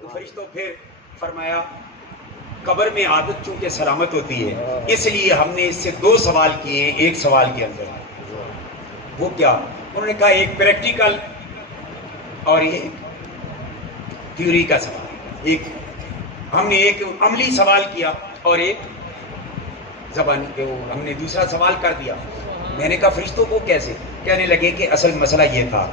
تو فرشتوں پھر فرمایا قبر میں عادت چونکہ سلامت ہوتی ہے اس لیے ہم نے اس سے دو سوال کیے ایک سوال کے اندر۔ وہ کیا؟ انہوں نے کہا ایک پریکٹیکل اور ایک تھیوری کا سوال، ایک ہم نے ایک عملی سوال کیا اور ایک زبانی پہ ہم نے دوسرا سوال کر دیا۔ میں نے کہا فرشتوں کو کیسے؟ کہنے لگے کہ اصل مسئلہ یہ تھا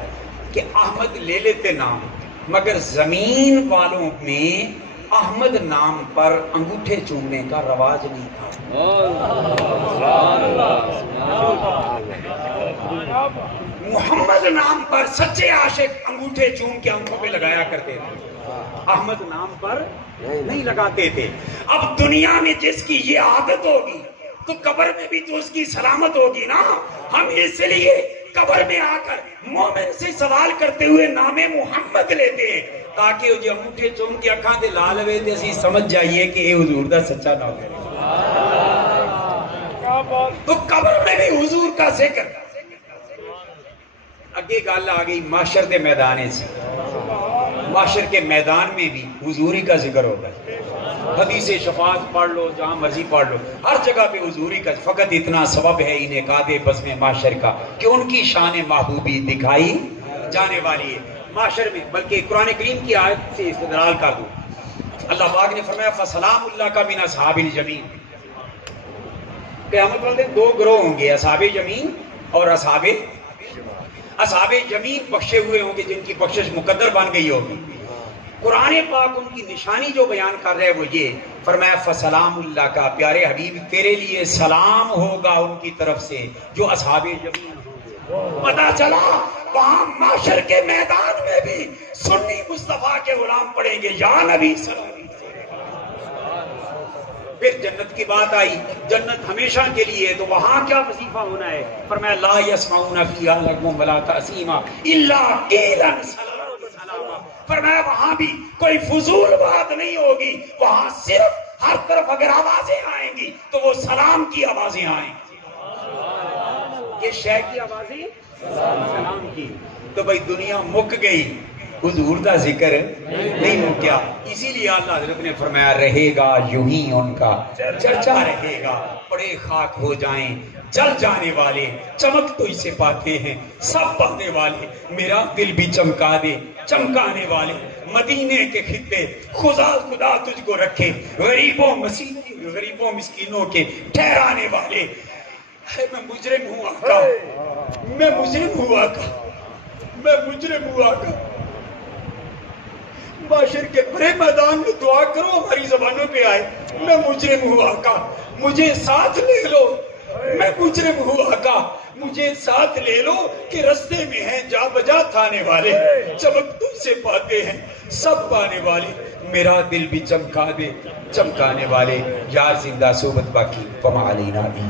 کہ احمد لے لیتے نام، مگر زمین والوں میں احمد نام پر انگوٹھے چومنے کا رواج نہیں تھا۔ محمد نام پر سچے عاشق انگوٹھے چوم کے آنکھوں پہ لگایا کرتے تھے، احمد نام پر نہیں لگاتے تھے۔ اب دنیا میں جس کی یہ عادت ہوگی تو قبر میں بھی تو اس کی سلامت ہوگی نا۔ ہم اس لیے قبر میں آ کر مومن سے سوال کرتے ہوئے نام محمد لیتے ہیں تاکہ وہ جو انگوٹھے چوم کے اکھاں تے لا لوے تے اسی سمجھ جائیے کہ اے حضور دا سچا نام ہے۔ تو قبر میں بھی حضور کا ذکر۔ اگے گل آ گئی معاشر دے میدانے سے، معاشر کے میدان میں بھی حضوری کا ذکر ہوگا۔ حدیث شفاعت پڑھ لو، جہاں مرضی پڑھ لو، ہر جگہ پہ حضوری کا۔ فقط اتنا سبب ہے انعقاد بزم معاشر کا کہ ان کی شان محبوبی دکھائی جانے والی ہے معاشر میں۔ بلکہ قرآن کریم کی آیت سے استدلال کر دوں، اللہ پاک نے فرمایا فسلام اللہ کا من اصحاب الجمین۔ قیامت والے دو گروہ ہوں گے، اصحاب جمین اور اصحاب جمین بخشے ہوئے ہوں گے جن کی بخشش مقدر بن گئی ہوگی۔ قرآن پاک ان کی نشانی جو بیان کر رہے ہیں وہ یہ فرمایا فسلام اللہ کا، پیارے حبیب تیرے لیے سلام ہوگا ان کی طرف سے جو اصحاب جمین ہوں۔ پتہ چلا وہاں معاشر کے میدان میں بھی سنی مصطفیٰ کے غلام پڑھیں گے یا نبی صلی اللہ علیہ وسلم۔ پھر جنت کی بات آئی، جنت ہمیشہ کے لیے، تو وہاں کیا وظیفہ ہونا ہے؟ فرمایا لا یسمعون فیہا لغوا ولا تأثیما الا قیلا سلاما سلاما۔ فرمایا وہاں بھی کوئی فضول بات نہیں ہوگی، وہاں صرف ہر طرف اگر آوازیں آئیں گی تو وہ سلام کی آوازیں آئیں گی۔ یہ شے کی آوازیں سلام کی۔ تو بھئی دنیا مک گئی، حضور دا ذکر نہیں مکیا۔ اسی لیے اللہ حضرت نے فرمایا رہے گا یوں ہی ان کا چرچا رہے گا، پڑے خاک ہو جائیں جل جانے والے، چمک تو اسے پاتے ہیں سب پانے والے، میرا دل بھی چمکا دے چمکانے والے، مدینے کے خطے خدا تجھ کو رکھے، غریبوں مسکینوں کے ٹھہرانے والے۔ میں مجرم ہوں آقا، میں مجرم ہوں آقا، میں مجرم ہوں آقا۔ معاشر کے بڑے میدان میں دعا کرو ہماری زبانوں پہ آئے، میں مجرم ہوں آقا مجھے ساتھ لے لو، میں مجرم ہوں آقا مجھے ساتھ لے لو، کہ رستے میں ہیں جا بجا تھانے والے، چمک تجھ سے پاتے ہیں سب پانے والے، میرا دل بھی چمکا دے چمکانے والے۔ یار زندہ صحبت باقی فما علینا بھی۔